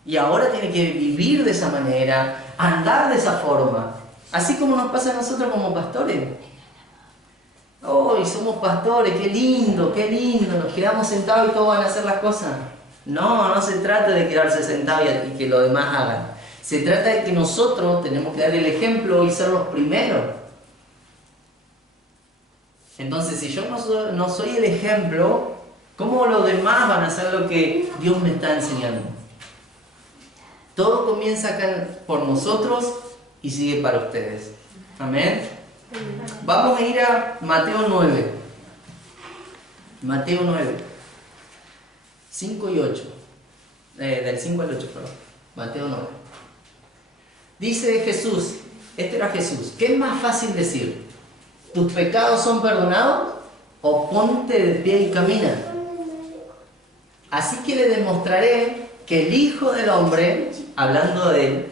Y ahora tiene que vivir de esa manera, andar de esa forma. Así como nos pasa a nosotros como pastores. ¡Oh, somos pastores! ¡Qué lindo, qué lindo! Nos quedamos sentados y todos van a hacer las cosas. No, no se trata de quedarse sentados y que los demás hagan. Se trata de que nosotros tenemos que dar el ejemplo y ser los primeros. Entonces, si yo no soy el ejemplo, ¿cómo los demás van a hacer lo que Dios me está enseñando? Todo comienza acá por nosotros y sigue para ustedes. Amén. Vamos a ir a Mateo 9. Mateo 9. 5 y 8. Del 5 al 8, perdón. Mateo 9. Dice Jesús, este era Jesús, ¿qué es más fácil decir? ¿Tus pecados son perdonados? ¿O ponte de pie y camina? Así que le demostraré que el Hijo del Hombre, hablando de él,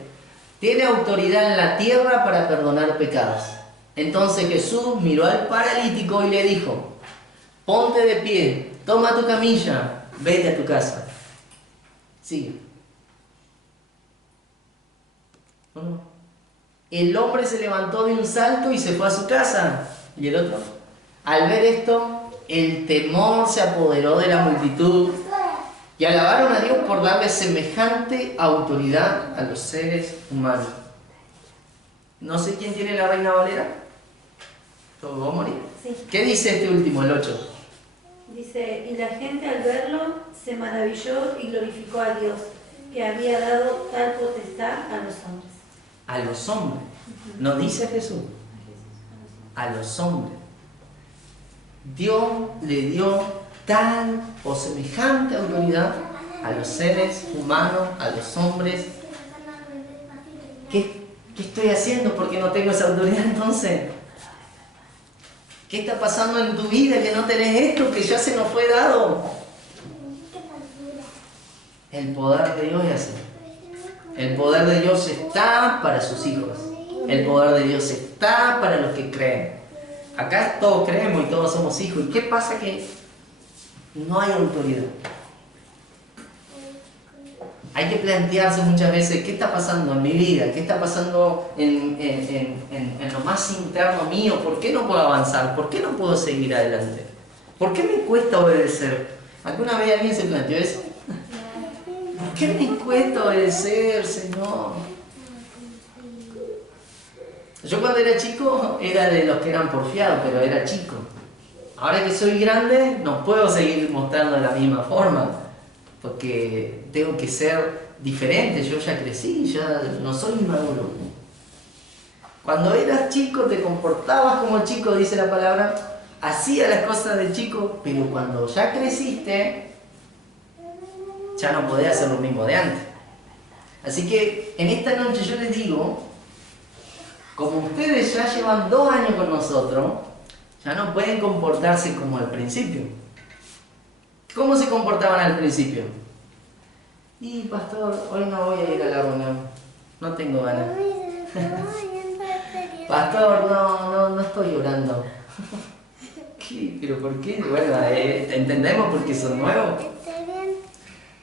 tiene autoridad en la tierra para perdonar pecados. Entonces Jesús miró al paralítico y le dijo, ponte de pie, toma tu camilla, vete a tu casa. Sigue. Bueno, el hombre se levantó de un salto y se fue a su casa. ¿Y el otro? Al ver esto, el temor se apoderó de la multitud y alabaron a Dios por darle semejante autoridad a los seres humanos. No sé quién tiene la Reina Valera. ¿Todo va a morir? Sí. ¿Qué dice este último, el 8? Dice, y la gente al verlo se maravilló y glorificó a Dios, que había dado tal potestad a los hombres. A los hombres. No dice Jesús. A los hombres. Dios le dio tal o semejante autoridad a los seres humanos, a los hombres. ¿Qué estoy haciendo? ¿Por qué no tengo esa autoridad entonces? ¿Qué está pasando en tu vida que no tenés esto que ya se nos fue dado? El poder de Dios es así. El poder de Dios está para sus hijos. El poder de Dios está para los que creen. Acá todos creemos y todos somos hijos. ¿Y qué pasa? Que no hay autoridad. Hay que plantearse muchas veces qué está pasando en mi vida, qué está pasando en lo más interno mío, por qué no puedo avanzar, por qué no puedo seguir adelante, por qué me cuesta obedecer. ¿Alguna vez alguien se planteó eso? ¿Por qué me cuesta obedecer, Señor? Yo cuando era chico era de los que eran porfiados, pero era chico. Ahora que soy grande no puedo seguir mostrando de la misma forma, porque tengo que ser diferente. Yo ya crecí, ya no soy inmaduro. Cuando eras chico te comportabas como chico, dice la palabra, hacías las cosas de chico, pero cuando ya creciste ya no podés hacer lo mismo de antes. Así que en esta noche yo les digo, como ustedes ya llevan 2 años con nosotros, ya no pueden comportarse como al principio. ¿Cómo se comportaban al principio? Y pastor, hoy no voy a ir a la reunión, no tengo ganas. Pastor, no estoy orando. ¿Qué? ¿Pero por qué? Bueno, entendemos porque son nuevos.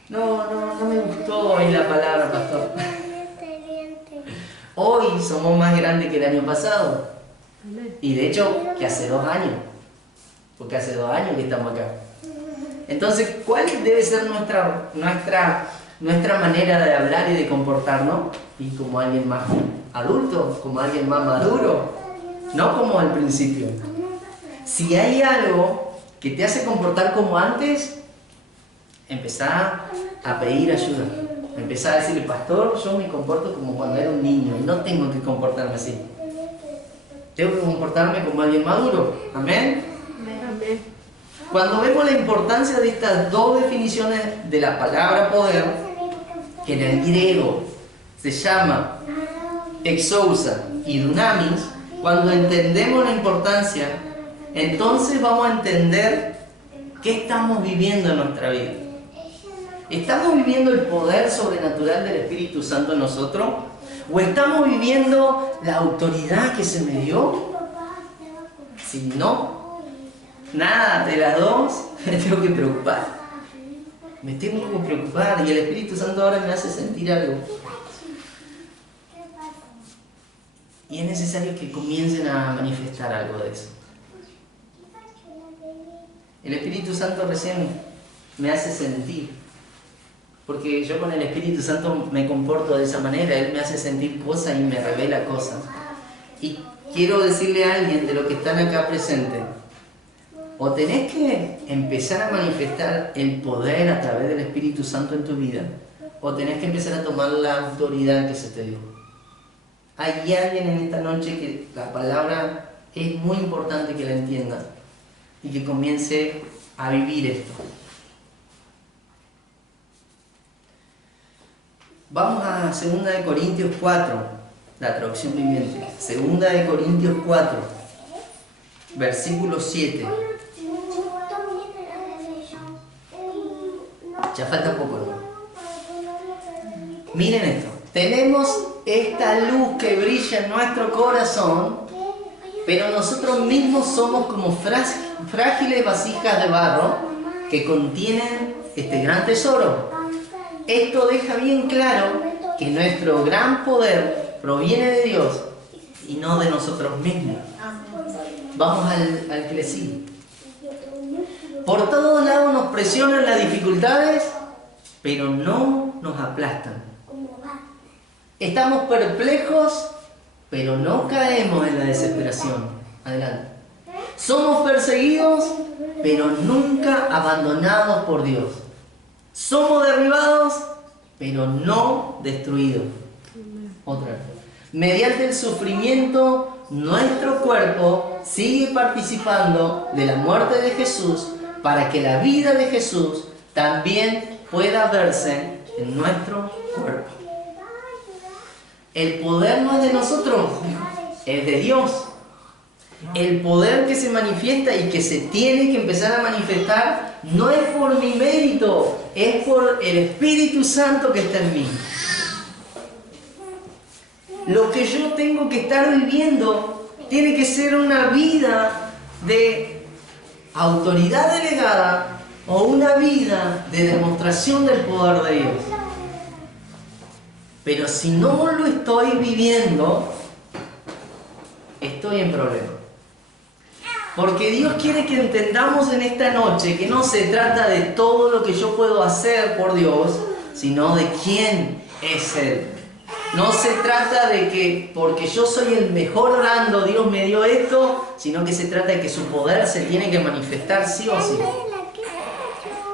No me gustó hoy la palabra, pastor. Hoy somos más grandes que el año pasado. Y de hecho, que hace 2 años. Porque hace 2 años que estamos acá. Entonces, ¿cuál debe ser nuestra manera de hablar y de comportarnos? Y como alguien más adulto, como alguien más maduro, no como al principio. Si hay algo que te hace comportar como antes, empezá a pedir ayuda. Empezá a decirle, pastor, yo me comporto como cuando era un niño y no tengo que comportarme así. Tengo que comportarme como alguien maduro. ¿Amén? Amén. Cuando vemos la importancia de estas 2 definiciones de la palabra poder, que en el griego se llama exousa y dunamis, cuando entendemos la importancia, entonces vamos a entender qué estamos viviendo en nuestra vida. ¿Estamos viviendo el poder sobrenatural del Espíritu Santo en nosotros? ¿O estamos viviendo la autoridad que se me dio? Si no, nada de las 2, me tengo que preocupar. Me tengo que preocupar y el Espíritu Santo ahora me hace sentir algo. Y es necesario que comiencen a manifestar algo de eso. El Espíritu Santo recién me hace sentir. Porque yo con el Espíritu Santo me comporto de esa manera. Él me hace sentir cosas y me revela cosas. Y quiero decirle a alguien de los que están acá presentes, o tenés que empezar a manifestar el poder a través del Espíritu Santo en tu vida, o tenés que empezar a tomar la autoridad que se te dio. Hay alguien en esta noche que la palabra es muy importante que la entienda y que comience a vivir esto. Vamos a 2 Corintios 4, la traducción viviente. 2 Corintios 4, versículo 7. Ya falta poco, ¿no? Miren esto. Tenemos esta luz que brilla en nuestro corazón, pero nosotros mismos somos como frágiles vasijas de barro que contienen este gran tesoro. Esto deja bien claro que nuestro gran poder proviene de Dios y no de nosotros mismos. Vamos al que le sigue. Por todos lados nos presionan las dificultades, pero no nos aplastan. Estamos perplejos, pero no caemos en la desesperación. Adelante. Somos perseguidos, pero nunca abandonados por Dios. Somos derribados, pero no destruidos. Otra vez. Mediante el sufrimiento, nuestro cuerpo sigue participando de la muerte de Jesús para que la vida de Jesús también pueda verse en nuestro cuerpo. El poder no es de nosotros, es de Dios. El poder que se manifiesta y que se tiene que empezar a manifestar no es por mi mérito, es por el Espíritu Santo que está en mí. Lo que yo tengo que estar viviendo tiene que ser una vida de autoridad delegada o una vida de demostración del poder de Dios. Pero si no lo estoy viviendo, estoy en problema. Porque Dios quiere que entendamos en esta noche que no se trata de todo lo que yo puedo hacer por Dios, sino de quién es Él. No se trata de que porque yo soy el mejor orando, Dios me dio esto, sino que se trata de que su poder se tiene que manifestar sí o sí.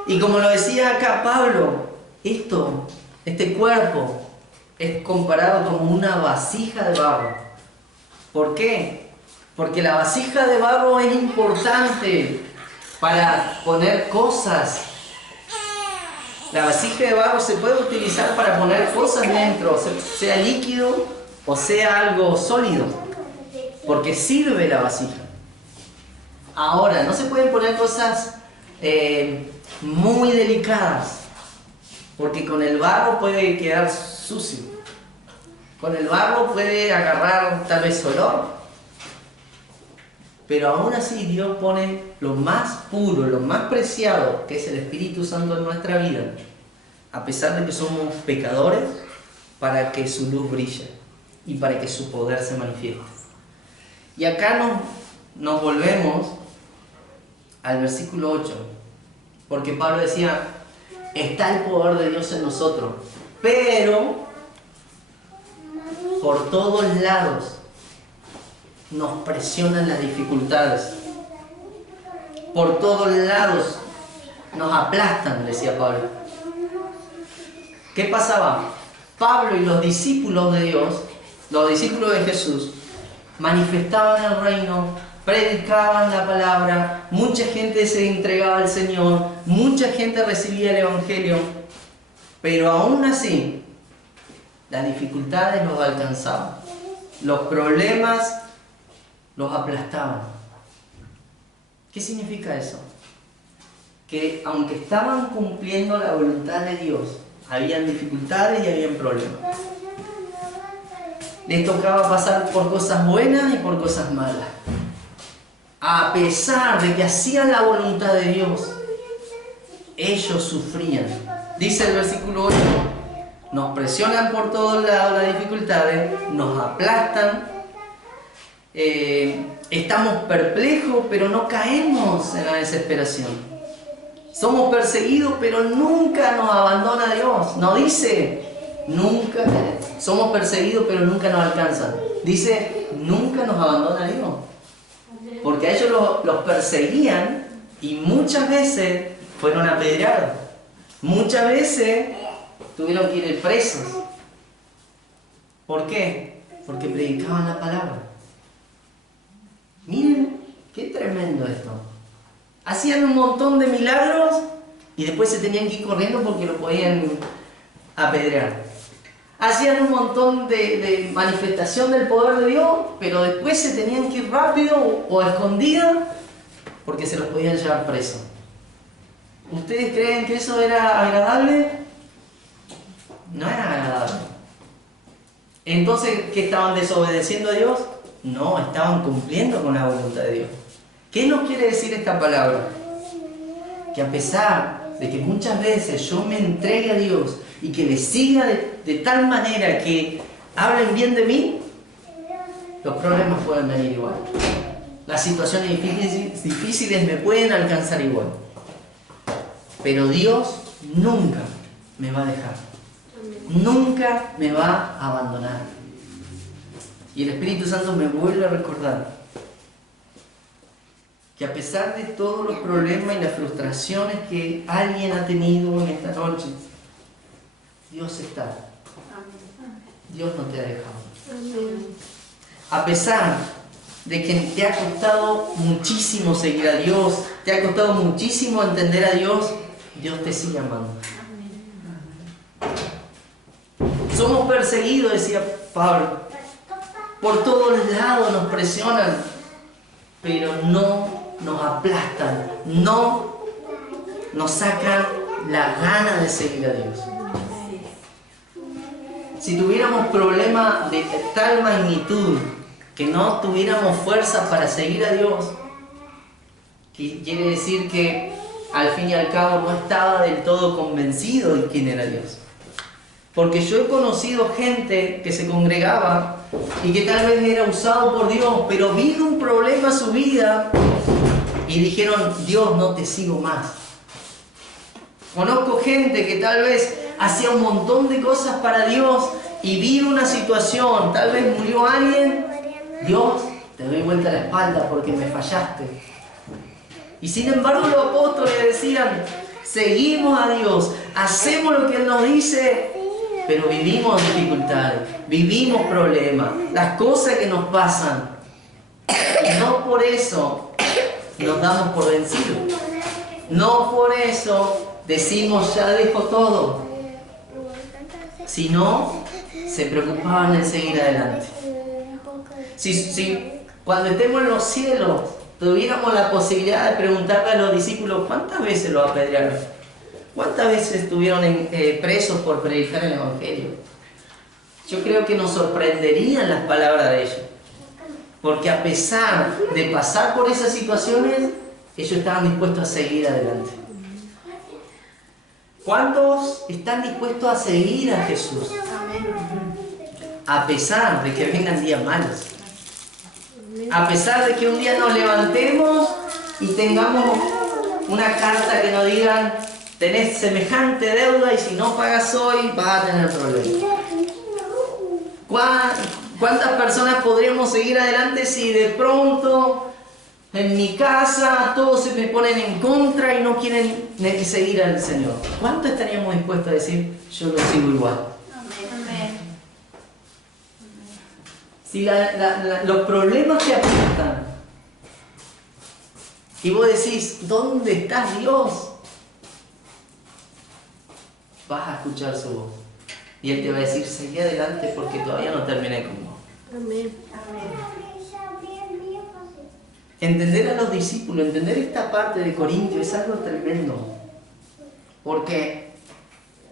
Y como lo decía acá Pablo, este cuerpo es comparado como una vasija de barro. ¿Por qué? Porque la vasija de barro es importante para poner cosas. La vasija de barro se puede utilizar para poner cosas dentro, sea líquido o sea algo sólido, porque sirve la vasija. Ahora, no se pueden poner cosas muy delicadas, porque con el barro puede quedar sucio. Con el barro puede agarrar tal vez olor. Pero aún así Dios pone lo más puro, lo más preciado, que es el Espíritu Santo en nuestra vida, a pesar de que somos pecadores, para que su luz brille y para que su poder se manifieste. Y acá nos volvemos al versículo 8, porque Pablo decía, está el poder de Dios en nosotros, pero por todos lados nos presionan las dificultades, por todos lados nos aplastan, decía Pablo. ¿Qué pasaba? Pablo y los discípulos de Dios, los discípulos de Jesús, manifestaban el reino, predicaban la palabra, mucha gente se entregaba al Señor, mucha gente recibía el Evangelio, pero aún así las dificultades los alcanzaban, los problemas los aplastaban. ¿Qué significa eso? Que aunque estaban cumpliendo la voluntad de Dios, habían dificultades y habían problemas. Les tocaba pasar por cosas buenas y por cosas malas. A pesar de que hacían la voluntad de Dios, ellos sufrían. Dice el versículo 8, nos presionan por todos lados las dificultades, nos aplastan, estamos perplejos, pero no caemos en la desesperación. Somos perseguidos, pero nunca nos abandona Dios. No dice, nunca, somos perseguidos, pero nunca nos alcanzan. Dice, nunca nos abandona Dios. Porque a ellos los perseguían y muchas veces fueron apedreados. Muchas veces tuvieron que ir presos. ¿Por qué? Porque predicaban la palabra. Miren, qué tremendo esto. Hacían un montón de milagros y después se tenían que ir corriendo porque lo podían apedrear. Hacían un montón de manifestación del poder de Dios, pero después se tenían que ir rápido o a escondidas porque se los podían llevar presos. ¿Ustedes creen que eso era agradable? No era agradable. Entonces, ¿qué estaban desobedeciendo a Dios? No, estaban cumpliendo con la voluntad de Dios. ¿Qué nos quiere decir esta palabra? Que a pesar de que muchas veces yo me entregue a Dios y que le siga de tal manera que hablen bien de mí, los problemas pueden venir igual. Las situaciones difíciles me pueden alcanzar igual. Pero Dios nunca me va a dejar. Nunca me va a abandonar. Y el Espíritu Santo me vuelve a recordar que a pesar de todos los problemas y las frustraciones que alguien ha tenido en esta noche, Dios está. Dios no te ha dejado. A pesar de que te ha costado muchísimo seguir a Dios, te ha costado muchísimo entender a Dios, Dios te sigue amando. Somos perseguidos, decía Pablo. Por todos lados nos presionan, pero no nos aplastan, no nos sacan la gana de seguir a Dios. Si tuviéramos problemas de tal magnitud que no tuviéramos fuerza para seguir a Dios, quiere decir que al fin y al cabo no estaba del todo convencido de quién era Dios. Porque yo he conocido gente que se congregaba y que tal vez era usado por Dios, pero vino un problema a su vida y dijeron, Dios, no te sigo más. Conozco gente que tal vez hacía un montón de cosas para Dios y vino una situación, tal vez murió alguien, Dios, te doy vuelta la espalda porque me fallaste. Y sin embargo los apóstoles decían, seguimos a Dios, hacemos lo que Él nos dice, pero vivimos dificultades, vivimos problemas, las cosas que nos pasan. Y no por eso nos damos por vencidos. No por eso decimos, ya dejo todo. Sino, se preocupaban en seguir adelante. Si cuando estemos en los cielos tuviéramos la posibilidad de preguntarle a los discípulos, ¿cuántas veces los apedrearon? ¿Cuántas veces estuvieron presos por predicar el Evangelio? Yo creo que nos sorprenderían las palabras de ellos. Porque a pesar de pasar por esas situaciones, ellos estaban dispuestos a seguir adelante. ¿Cuántos están dispuestos a seguir a Jesús? A pesar de que vengan días malos. A pesar de que un día nos levantemos y tengamos una carta que nos digan: tenés semejante deuda y si no pagas hoy vas a tener problemas. ¿Cuántas personas podríamos seguir adelante si de pronto en mi casa todos se me ponen en contra y no quieren seguir al Señor? ¿Cuánto estaríamos dispuestos a decir: yo lo sigo igual? Si los problemas te aprietan y vos decís: ¿dónde está Dios? Vas a escuchar su voz y Él te va a decir: seguí adelante porque todavía no terminé con vos. Amén. Entender a los discípulos, entender esta parte de Corintios es algo tremendo, porque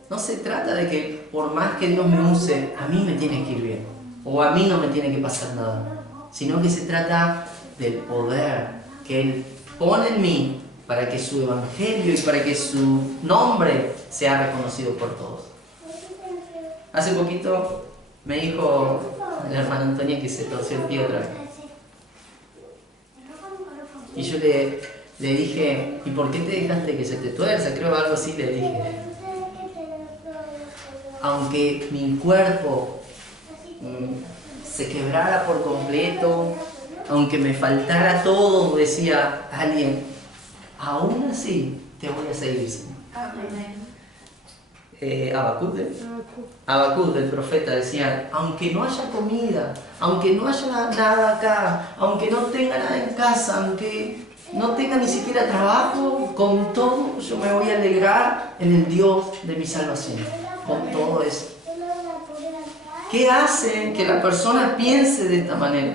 no se trata de que por más que Dios me use, a mí me tiene que ir bien, o a mí no me tiene que pasar nada, sino que se trata del poder que Él pone en mí para que su evangelio y para que su nombre sea reconocido por todos. Hace poquito me dijo la hermana Antonia que se torció el pie otra vez. Y yo le dije: ¿y por qué te dejaste que se te tuerza? Creo algo así le dije. Aunque mi cuerpo se quebrara por completo, aunque me faltara todo, decía alguien, aún así te voy a seguir, Señor. Habacuc, el profeta, decía: aunque no haya comida, aunque no haya nada acá, aunque no tenga nada en casa, aunque no tenga ni siquiera trabajo, con todo yo me voy a alegrar en el Dios de mi salvación. Con todo eso. ¿Qué hace que la persona piense de esta manera?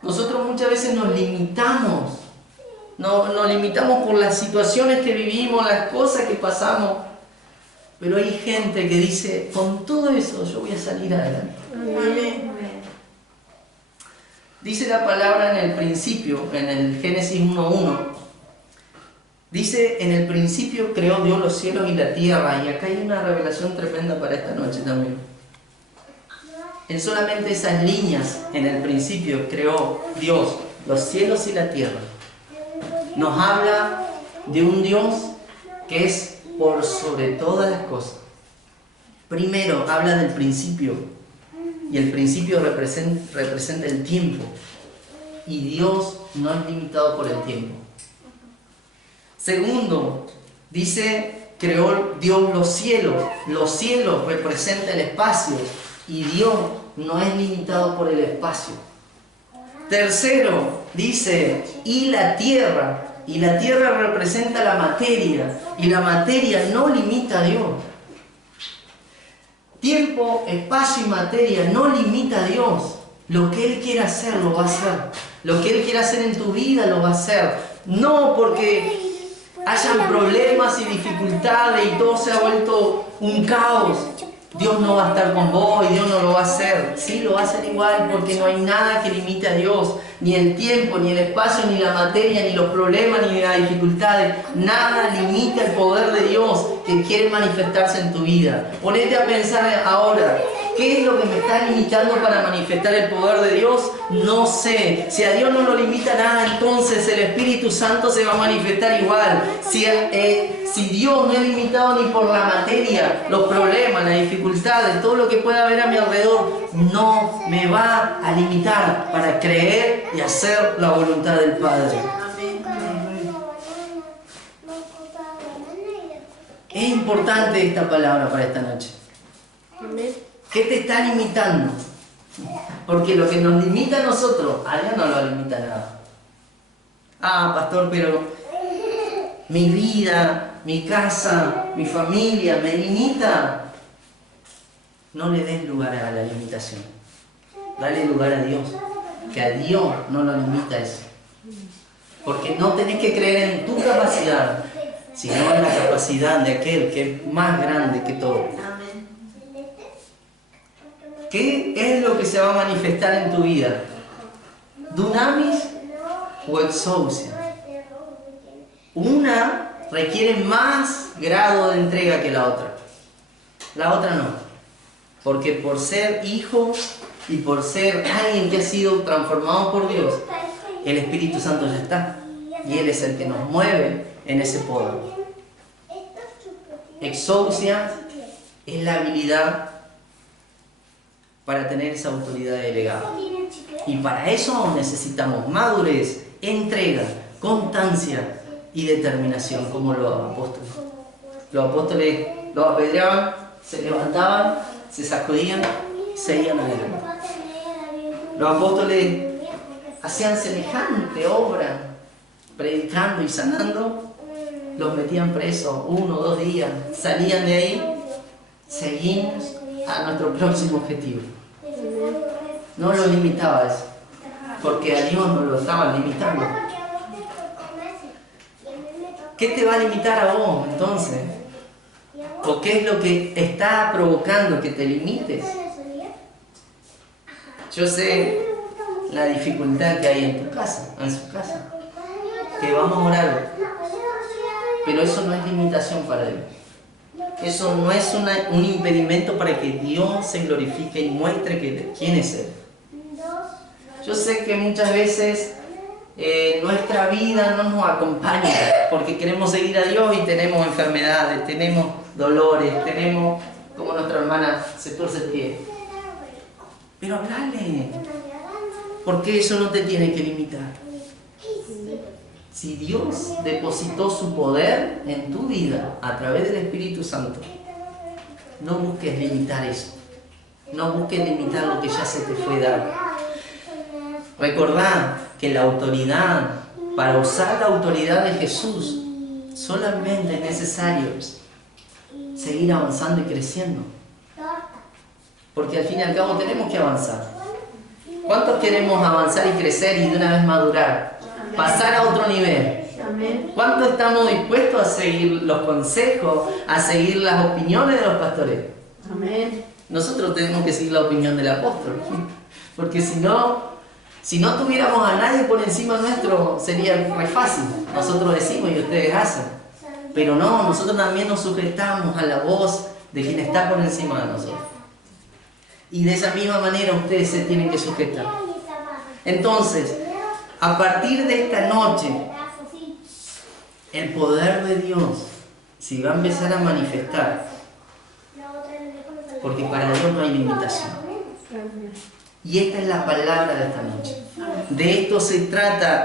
Nosotros muchas veces nos limitamos. Nos limitamos por las situaciones que vivimos, las cosas que pasamos. Pero hay gente que dice: con todo eso yo voy a salir adelante. Amén. Dice la palabra en el principio, en el Génesis 1:1. Dice: en el principio creó Dios los cielos y la tierra. Y acá hay una revelación tremenda para esta noche también. En solamente esas líneas, en el principio creó Dios los cielos y la tierra. Nos habla de un Dios que es por sobre todas las cosas. Primero habla del principio, y el principio representa el tiempo, y Dios no es limitado por el tiempo. Segundo, dice: creó Dios los cielos representa el espacio, y Dios no es limitado por el espacio. Tercero, dice: y la tierra representa la materia, y la materia no limita a Dios. Tiempo, espacio y materia no limita a Dios. Lo que Él quiera hacer, lo va a hacer. Lo que Él quiera hacer en tu vida, lo va a hacer. No porque hayan problemas y dificultades y todo se ha vuelto un caos, Dios no va a estar con vos y Dios no lo va a hacer. Sí, lo va a hacer igual, porque no hay nada que limite a Dios. Ni el tiempo, ni el espacio, ni la materia, ni los problemas, ni las dificultades. Nada limita el poder de Dios que quiere manifestarse en tu vida. Ponete a pensar ahora: ¿qué es lo que me está limitando para manifestar el poder de Dios? No sé. Si a Dios no lo limita nada, entonces el Espíritu Santo se va a manifestar igual. Si Dios no es limitado ni por la materia, los problemas, las dificultades, todo lo que pueda haber a mi alrededor, no me va a limitar para creer y hacer la voluntad del Padre. Es importante esta palabra para esta noche. ¿Qué te está limitando? Porque lo que nos limita a nosotros, a Dios no lo limita nada. Ah, pastor, pero mi vida, mi casa, mi familia me limita. No le des lugar a la limitación. Dale lugar a Dios. Que a Dios no lo limita eso. Porque no tenés que creer en tu capacidad, sino en la capacidad de aquel que es más grande que todo. ¿Qué es lo que se va a manifestar en tu vida? ¿Dunamis o exousia? Una requiere más grado de entrega que la otra. La otra no. Porque por ser hijo y por ser alguien que ha sido transformado por Dios, el Espíritu Santo ya está. Y Él es el que nos mueve en ese poder. Exousia es la habilidad para tener esa autoridad delegada. Y para eso necesitamos madurez, entrega, constancia y determinación, como los apóstoles. Los apóstoles los apedreaban, se levantaban, se sacudían y seguían adelante. Los apóstoles hacían semejante obra, predicando y sanando, los metían presos 1 o 2 días, salían de ahí, seguimos a nuestro próximo objetivo. No lo limitaba eso, porque a Dios no lo estaban limitando. ¿Qué te va a limitar a vos entonces? ¿O qué es lo que está provocando que te limites? Yo sé la dificultad que hay en tu casa, en su casa, que vamos a orar, pero eso no es limitación para Dios. Eso no es un impedimento para que Dios se glorifique y muestre quién es Él. Yo sé que muchas veces nuestra vida no nos acompaña porque queremos seguir a Dios y tenemos enfermedades, tenemos dolores, tenemos, como nuestra hermana se torce el pie. Pero hablale, porque eso no te tiene que limitar. Si Dios depositó su poder en tu vida a través del Espíritu Santo, no busques limitar eso. No busques limitar lo que ya se te fue dado. Recordá que la autoridad, para usar la autoridad de Jesús, solamente es necesario seguir avanzando y creciendo. Porque al fin y al cabo tenemos que avanzar. ¿Cuántos queremos avanzar y crecer y de una vez madurar? Pasar a otro nivel. ¿Cuántos estamos dispuestos a seguir los consejos, a seguir las opiniones de los pastores? Amén. Nosotros tenemos que seguir la opinión del apóstol. Porque si no tuviéramos a nadie por encima nuestro, sería muy fácil. Nosotros decimos y ustedes hacen. Pero no, nosotros también nos sujetamos a la voz de quien está por encima de nosotros. Y de esa misma manera ustedes se tienen que sujetar. Entonces, a partir de esta noche, el poder de Dios se va a empezar a manifestar. Porque para Dios no hay limitación. Y esta es la palabra de esta noche. De esto se trata